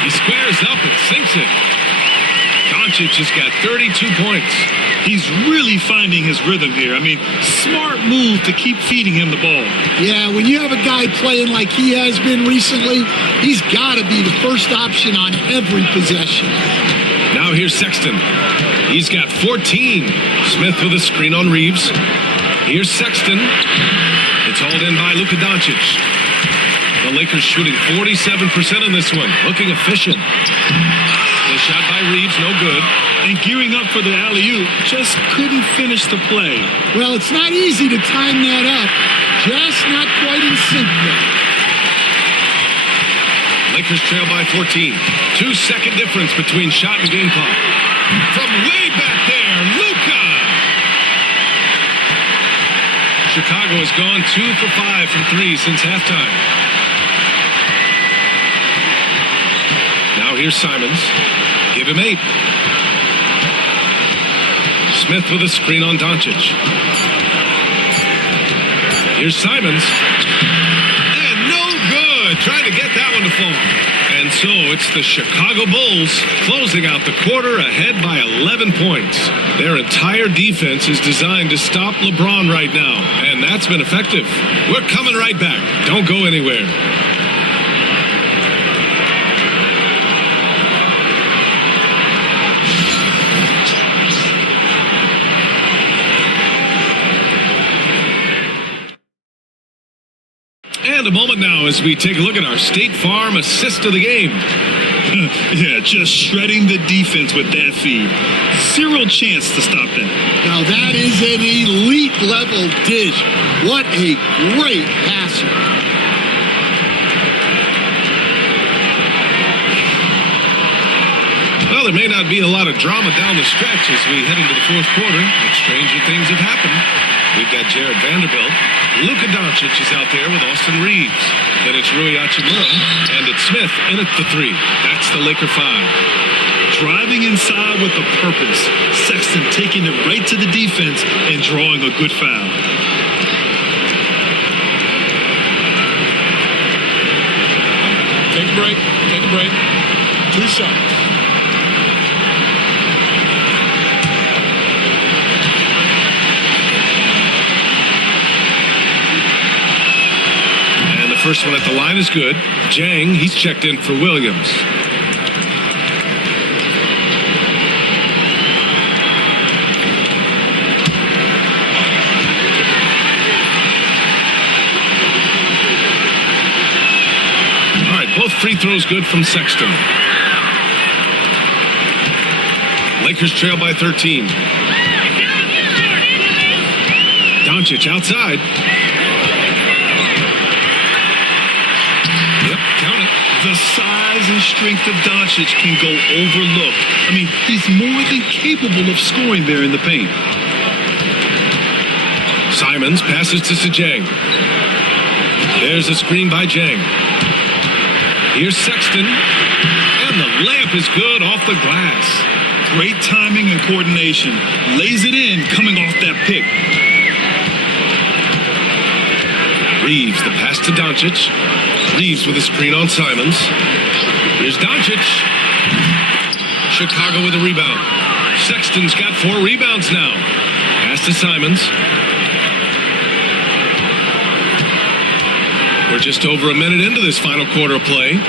He squares up and sinks it. Doncic has got 32 points. He's really finding his rhythm here. I mean, smart move to keep feeding him the ball. Yeah, when you have a guy playing like he has been recently, he's got to be the first option on every possession. Now here's Sexton. He's got 14. Smith with a screen on Reeves. Here's Sexton. It's hauled in by Luka Doncic. The Lakers shooting 47% in this one. Looking efficient. The shot by Reeves, no good. And gearing up for the alley-oop, just couldn't finish the play. Well, it's not easy to time that up. Just not quite in sync yet. Lakers trail by 14. 2-second difference between shot and game clock. From way back there, Luka! Chicago has gone 2 for 5 from 3 since halftime. Now here's Simons. Give him 8. Smith with a screen on Doncic. Here's Simons. And no good. Trying to get that one to fall. And so it's the Chicago Bulls closing out the quarter ahead by 11 points. Their entire defense is designed to stop LeBron right now, and that's been effective. We're coming right back. Don't go anywhere. And a moment now as we take a look at our State Farm assist of the game. Yeah, just shredding the defense with that feed. Zero chance to stop that. Now that is an elite level dish. What a great passer. Well, there may not be a lot of drama down the stretch as we head into the fourth quarter, but stranger things have happened. We've got Jared Vanderbilt. Luka Doncic is out there with Austin Reeves. Then it's Rui Hachimura, and it's Smith in at the 3. That's the Laker 5. Driving inside with a purpose. Sexton taking it right to the defense and drawing a good foul. Take a break. Take a break. 2 shots. First one at the line is good. Jang, he's checked in for Williams. All right, both free throws good from Sexton. Lakers trail by 13. Doncic outside. The size and strength of Doncic can go overlooked. I mean, he's more than capable of scoring there in the paint. Simons passes to Sejang. There's a screen by Jang. Here's Sexton. And the layup is good off the glass. Great timing and coordination. Lays it in coming off that pick. Reeves, the pass to Doncic. Reeves with a screen on Simons. Here's Doncic. Chicago with a rebound. Sexton's got 4 rebounds now. Pass to Simons. We're just over a minute into this final quarter of play.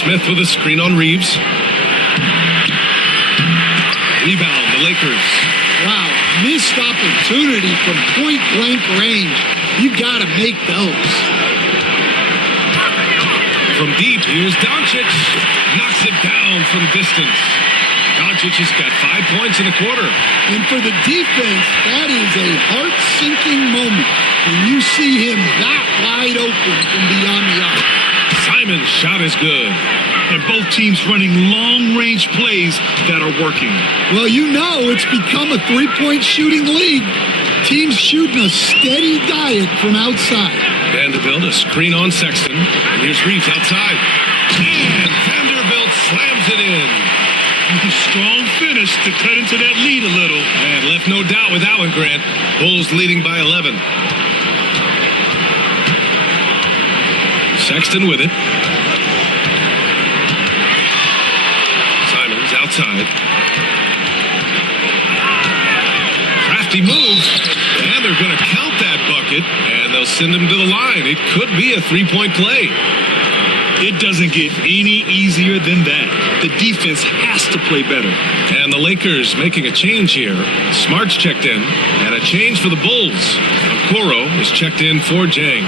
Smith with a screen on Reeves. Rebound, the Lakers. Wow, missed opportunity from point-blank range. You got to make those. From deep, here's Doncic. Knocks it down from distance. Doncic has got 5 points in the quarter. And for the defense, that is a heart-sinking moment when you see him that wide open from beyond the arc. Simon's shot is good. And both teams running long-range plays that are working. Well, you know it's become a three-point shooting league. Teams shooting a steady diet from outside. Vanderbilt, a screen on Sexton. And here's Reeves outside. And Vanderbilt slams it in. Strong finish to cut into that lead a little. And left no doubt with that one, Grant. Bulls leading by 11. Sexton with it. Simons outside. Crafty move. And they're going to count that bucket. And they'll send him to the line. It could be a three-point play. It doesn't get any easier than that. The defense has to play better. And the Lakers making a change here. Smart's checked in. And a change for the Bulls. Okoro is checked in for Jang.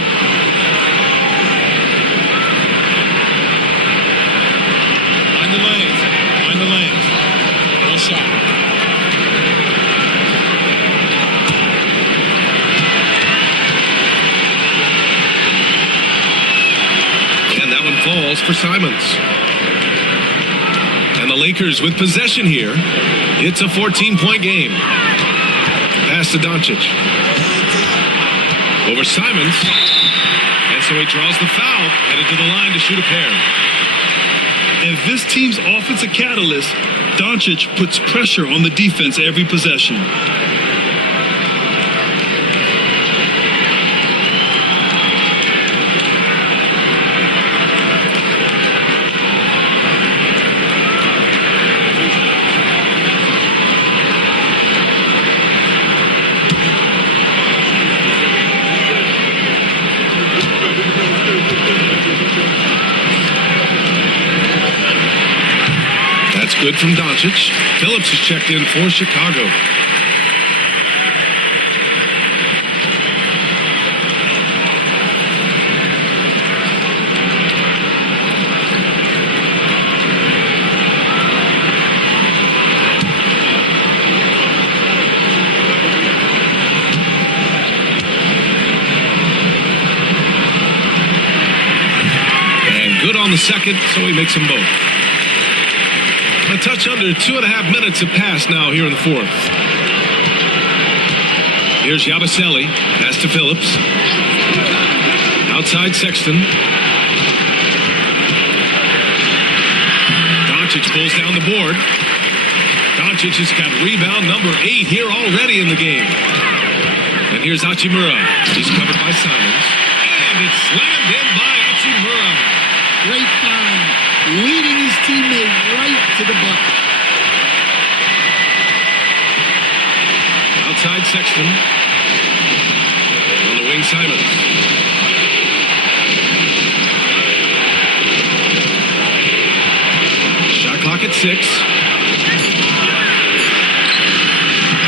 Find the lanes. Find the lanes. No shot. Falls for Simons. And the Lakers with possession here. It's a 14-point game. Pass to Doncic. Over Simons. And so he draws the foul. Headed to the line to shoot a pair. And this team's offensive catalyst, Doncic puts pressure on the defense every possession. Good from Doncic. Phillips is checked in for Chicago. And good on the second, so he makes them both. A touch under 2.5 minutes have passed now here in the fourth. Here's Yabusele. Pass to Phillips. Outside Sexton. Doncic pulls down the board. Doncic has got rebound number 8 here already in the game. And here's Hachimura. He's covered by Simons. And it's slammed in by Hachimura. Great find. Leading his teammate right to the bucket. Outside Sexton. On the wing, Simons. Shot clock at 6.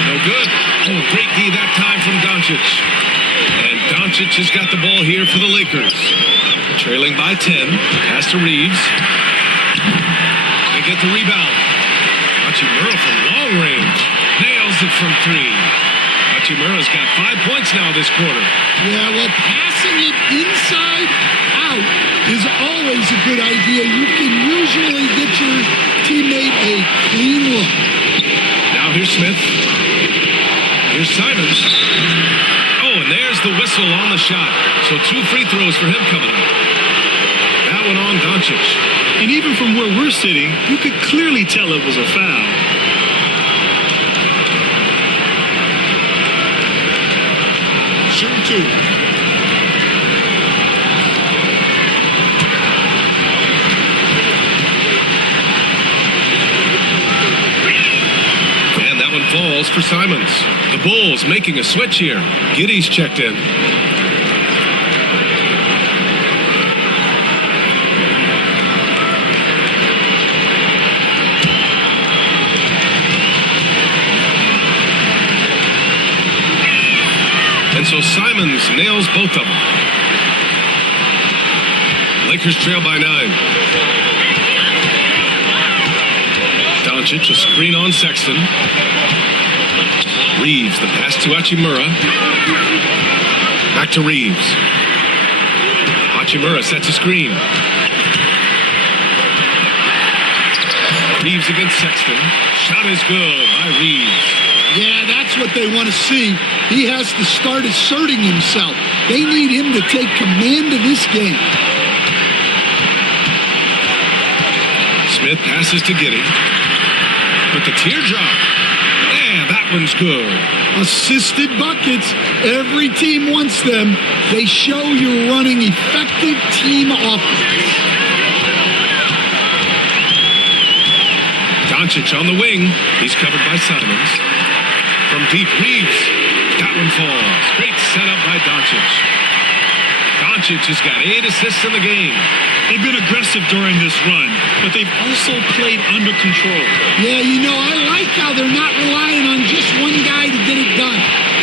No good. Oh, great D that time from Doncic. And Doncic has got the ball here for the Lakers. Trailing by 10. Pass to Reeves. They get the rebound. Hachimura from long range. Nails it from 3. Hachimura's got 5 points now this quarter. Yeah, well, passing it inside out is always a good idea. You can usually get your teammate a clean look. Now here's Smith. Here's Simons. Oh, the whistle on the shot. So 2 free throws for him coming up. That one on Doncic. And even from where we're sitting, you could clearly tell it was a foul. Shoot 2. Falls for Simons. The Bulls making a switch here. Giddey's checked in. And so Simons nails both of them. Lakers trail by 9. Doncic, a screen on Sexton. Reeves, the pass to Hachimura. Back to Reeves. Hachimura sets a screen. Reeves against Sexton. Shot is good by Reeves. Yeah, that's what they want to see. He has to start asserting himself. They need him to take command of this game. Smith passes to Giddey. With the teardrop. Yeah, that one's good. Assisted buckets. Every team wants them. They show you're running effective team offense. Doncic on the wing. He's covered by Simons. From deep, Reeves. That one falls. Great setup by Doncic. Doncic has got 8 assists in the game. They've been aggressive during this run, but they've also played under control. Yeah, I like how they're not relying on just one guy to get it done.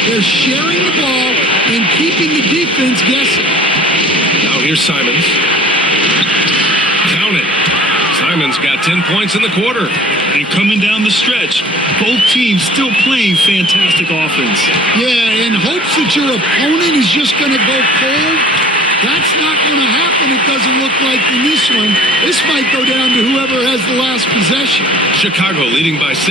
They're sharing the ball and keeping the defense guessing. Now here's Simons. Count it. Simons got 10 points in the quarter. And coming down the stretch, both teams still playing fantastic offense. Yeah, in hopes that your opponent is just going to go cold. That's not going to happen, it doesn't look like in this one. This might go down to whoever has the last possession. Chicago leading by 6.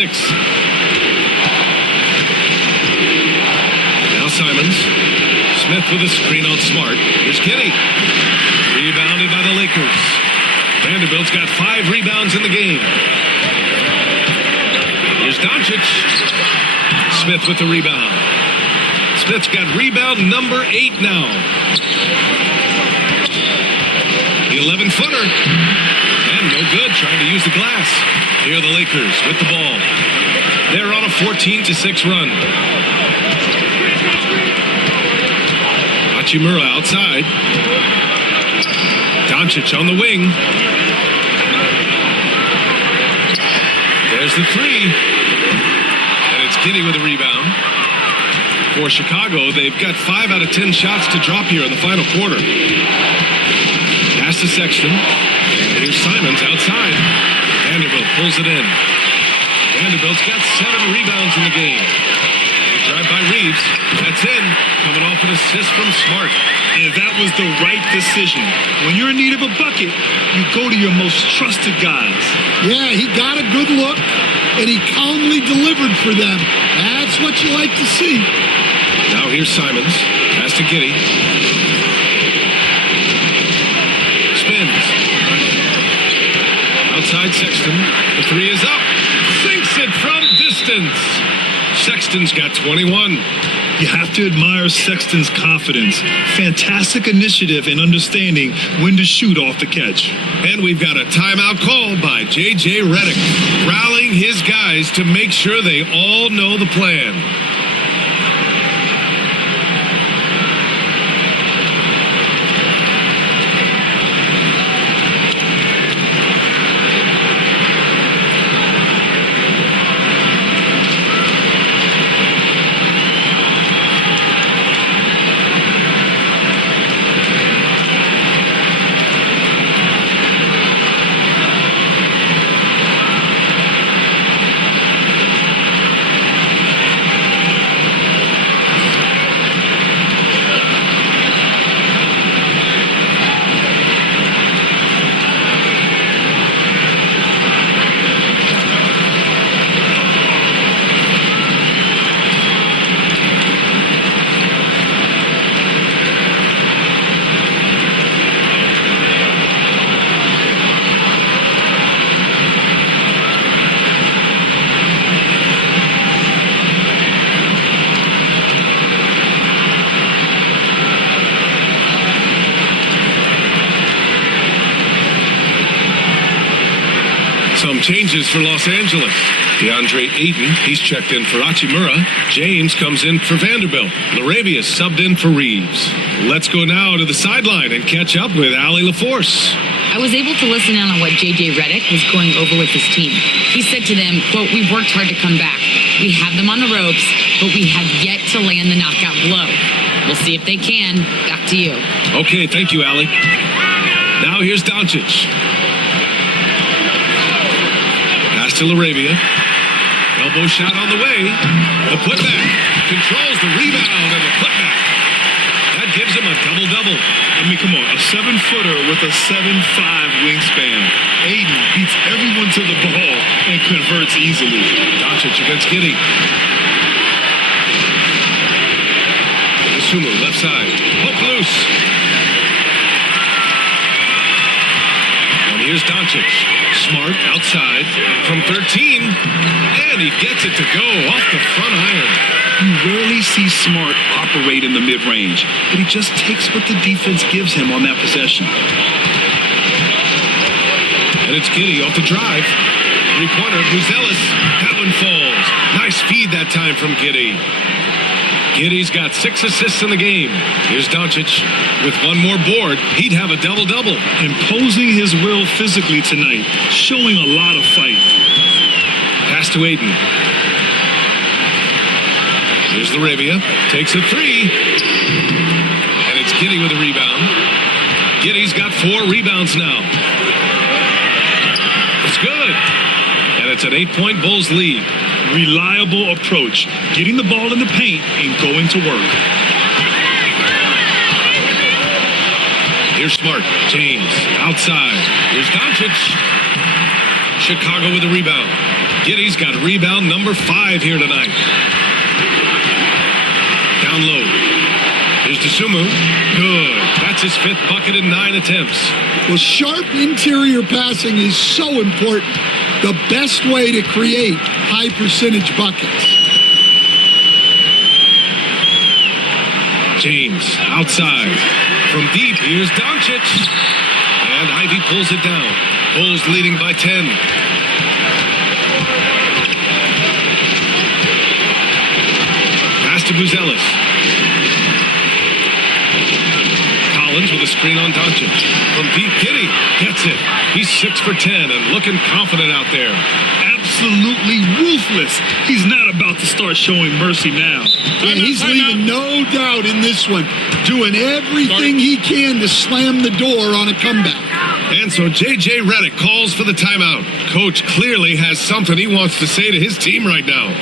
Now Simons. Smith with a screen on Smart. Here's Giddey. Rebounded by the Lakers. Vanderbilt's got 5 rebounds in the game. Here's Doncic. Smith with the rebound. Smith's got rebound number 8 now. The 11-footer. And no good, trying to use the glass. Here are the Lakers with the ball. They're on a 14-6 run. Hachimura outside. Doncic on the wing. There's the 3. And it's Giddey with a rebound. For Chicago, they've got 5 out of 10 shots to drop here in the final quarter. Pass to Sexton. And here's Simons outside. Vanderbilt pulls it in. Vanderbilt's got 7 rebounds in the game. Drive by Reeves. That's in. Coming off an assist from Smart. And that was the right decision. When you're in need of a bucket, you go to your most trusted guys. Yeah, he got a good look, and he calmly delivered for them. That's what you like to see. Now here's Simons. Pass to Giddey. Spins. Outside Sexton. The 3 is up. Sinks it from distance. Sexton's got 21. You have to admire Sexton's confidence. Fantastic initiative and understanding when to shoot off the catch. And we've got a timeout called by J.J. Redick, rallying his guys to make sure they all know the plan. Some changes for Los Angeles. DeAndre Ayton, he's checked in for Hachimura. James comes in for Vanderbilt. Laravia subbed in for Reeves. Let's go now to the sideline and catch up with Allie LaForce. I was able to listen in on what J.J. Redick was going over with his team. He said to them, quote, "We've worked hard to come back. We have them on the ropes, but we have yet to land the knockout blow. We'll see if they can." Back to you. Okay, thank you, Allie. Now here's Doncic. Pass to Laravia. Elbow shot on the way. The putback. Controls the rebound and the putback. That gives him a double-double. I mean, come on, a 7-footer with a 7'5" wingspan. Ayton beats everyone to the ball and converts easily. Doncic against Giddey. Sumo, left side. Hook loose. And here's Doncic. Smart outside from 13. And he gets it to go off the front iron. You rarely see Smart operate in the mid-range, but he just takes what the defense gives him on that possession. And it's Giddey off the drive. Three-pointer, Buzelis. That one falls. Nice feed that time from Giddey. Giddey's got 6 assists in the game. Here's Doncic with one more board. He'd have a double-double. Imposing his will physically tonight, showing a lot of fight. Pass to Ayton. Here's Laravia. Takes a three. And it's Giddey with a rebound. Giddey's got 4 rebounds now. It's good. And it's an 8-point Bulls lead. Reliable approach, getting the ball in the paint and going to work. Here's Smart. James outside. Here's Doncic. Chicago with a rebound. Giddey's got rebound number 5 here tonight. Down low. Here's DeSumo. Good. That's his 5th bucket in 9 attempts. Well, sharp interior passing is so important. The best way to create high percentage buckets. James outside. From deep, here's Doncic. And Ivy pulls it down. Bulls leading by 10. Pass to Buzelis. Collins with a screen on Doncic. From deep, Giddey gets it. He's 6 for 10 and looking confident out there. Absolutely ruthless. He's not about to start showing mercy now. Yeah, he's leaving no doubt in this one. Doing everything he can to slam the door on a comeback. And so J.J. Redick calls for the timeout. Coach clearly has something he wants to say to his team right now.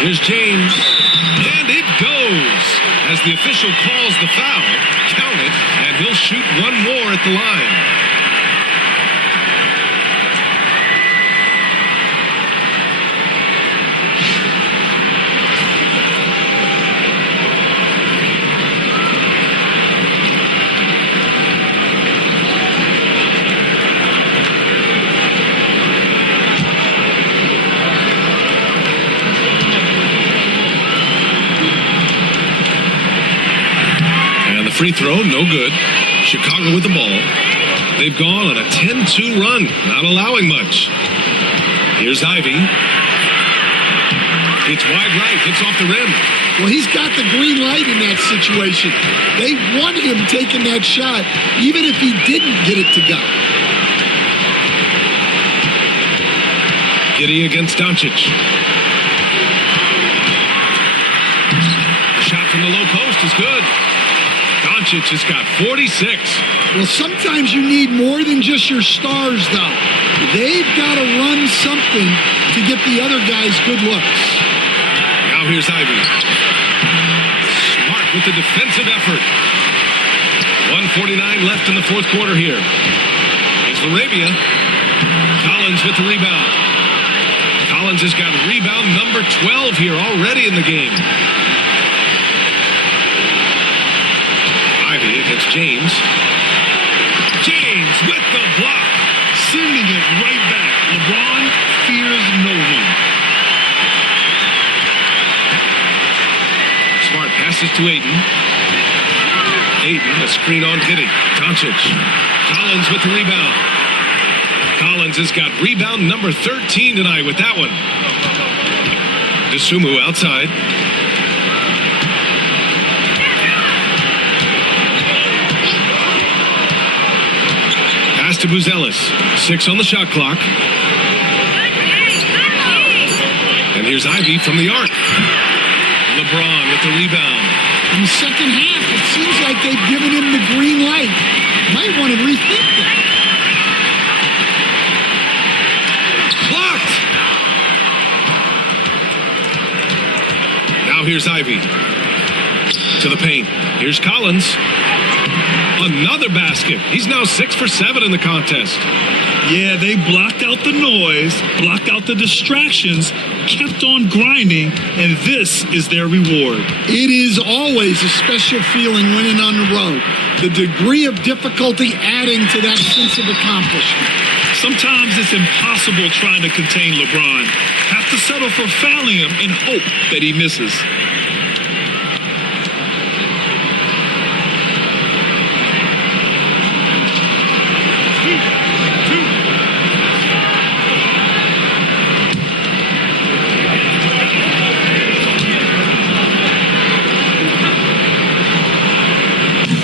Here's James. And it goes. As the official calls the foul, count it, and he'll shoot one more at the line. free throw, no good. Chicago with the ball. They've gone on a 10-2 run, not allowing much. Here's Ivy. It's wide right, hits off the rim. Well, he's got the green light in that situation. They want him taking that shot, even if he didn't get it to go. Giddey against Doncic. Shot from the low post is good. Doncic has got 46. Well, sometimes you need more than just your stars, though. They've got to run something to get the other guys good looks. Now here's Ivy. Smart with the defensive effort. 1:49 left in the fourth quarter here. It's Arabia. Collins with the rebound. Collins has got rebound number 12 here already in the game. Ivy against James. James with the block. Sending it right back. LeBron fears no one. Smart passes to Ayton. Ayton, a screen on Giddey. Doncic. Collins with the rebound. Collins has got rebound number 13 tonight with that one. DeSumo outside. Pass to Buzelis. 6 on the shot clock. And here's Ivy from the arc. LeBron with the rebound. In the second half, it seems like they've given him the green light. Might want to rethink that. Blocked! Now here's Ivy. To the paint. Here's Collins. Another basket. He's now 6 for 7 in the contest. Yeah, they blocked out the noise, blocked out the distractions, kept on grinding, and this is their reward. It is always a special feeling winning on the road. The degree of difficulty adding to that sense of accomplishment. Sometimes it's impossible trying to contain LeBron. Have to settle for fouling him and hope that he misses.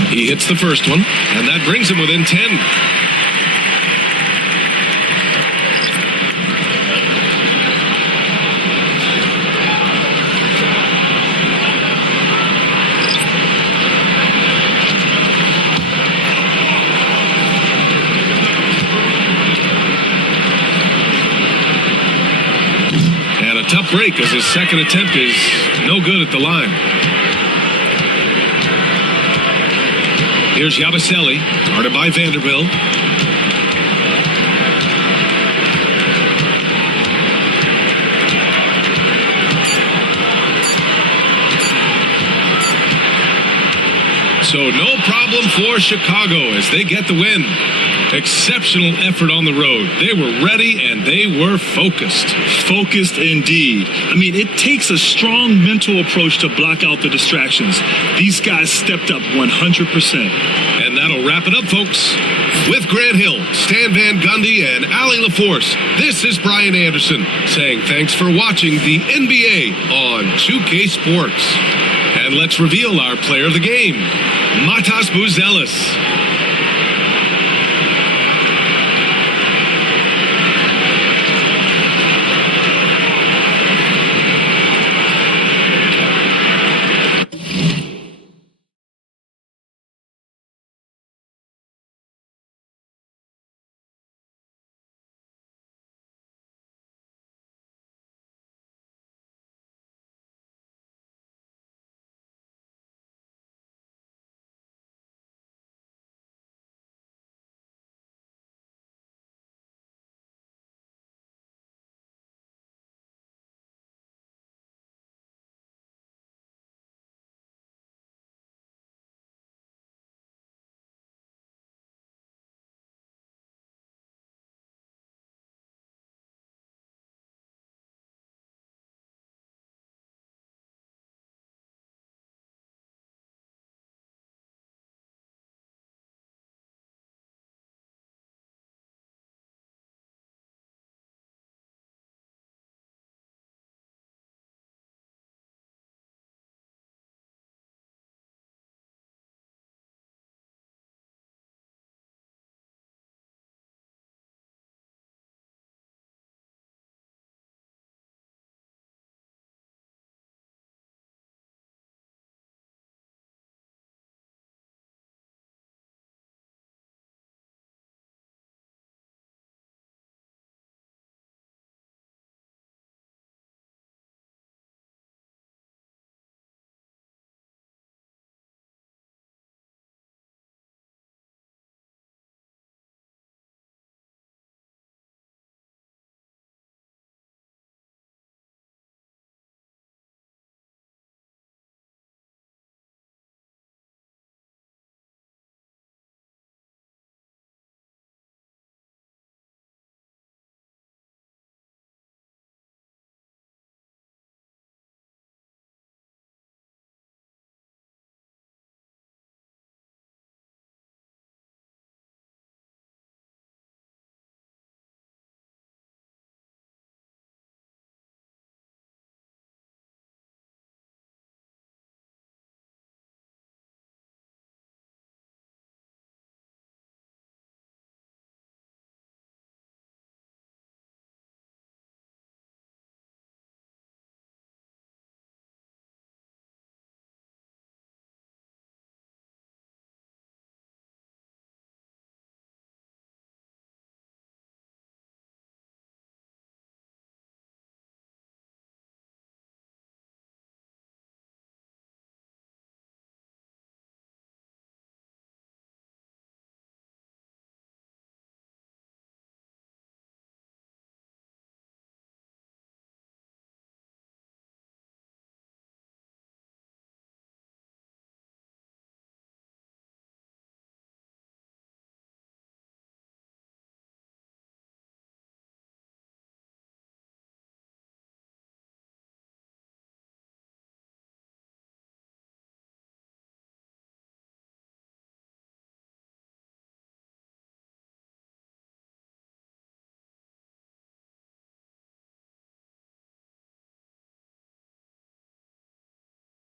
He hits the first one, and that brings him within 10. And a tough break as his second attempt is no good at the line. Here's Yabusele, guarded by Vanderbilt. So no problem for Chicago as they get the win. Exceptional effort on the road. They were ready and they were focused. Focused indeed. I mean, it takes a strong mental approach to block out the distractions. These guys stepped up 100%. And that'll wrap it up, folks. With Grant Hill, Stan Van Gundy, and Allie LaForce, this is Brian Anderson saying thanks for watching the NBA on 2K Sports. And let's reveal our player of the game, Matas Buzelis.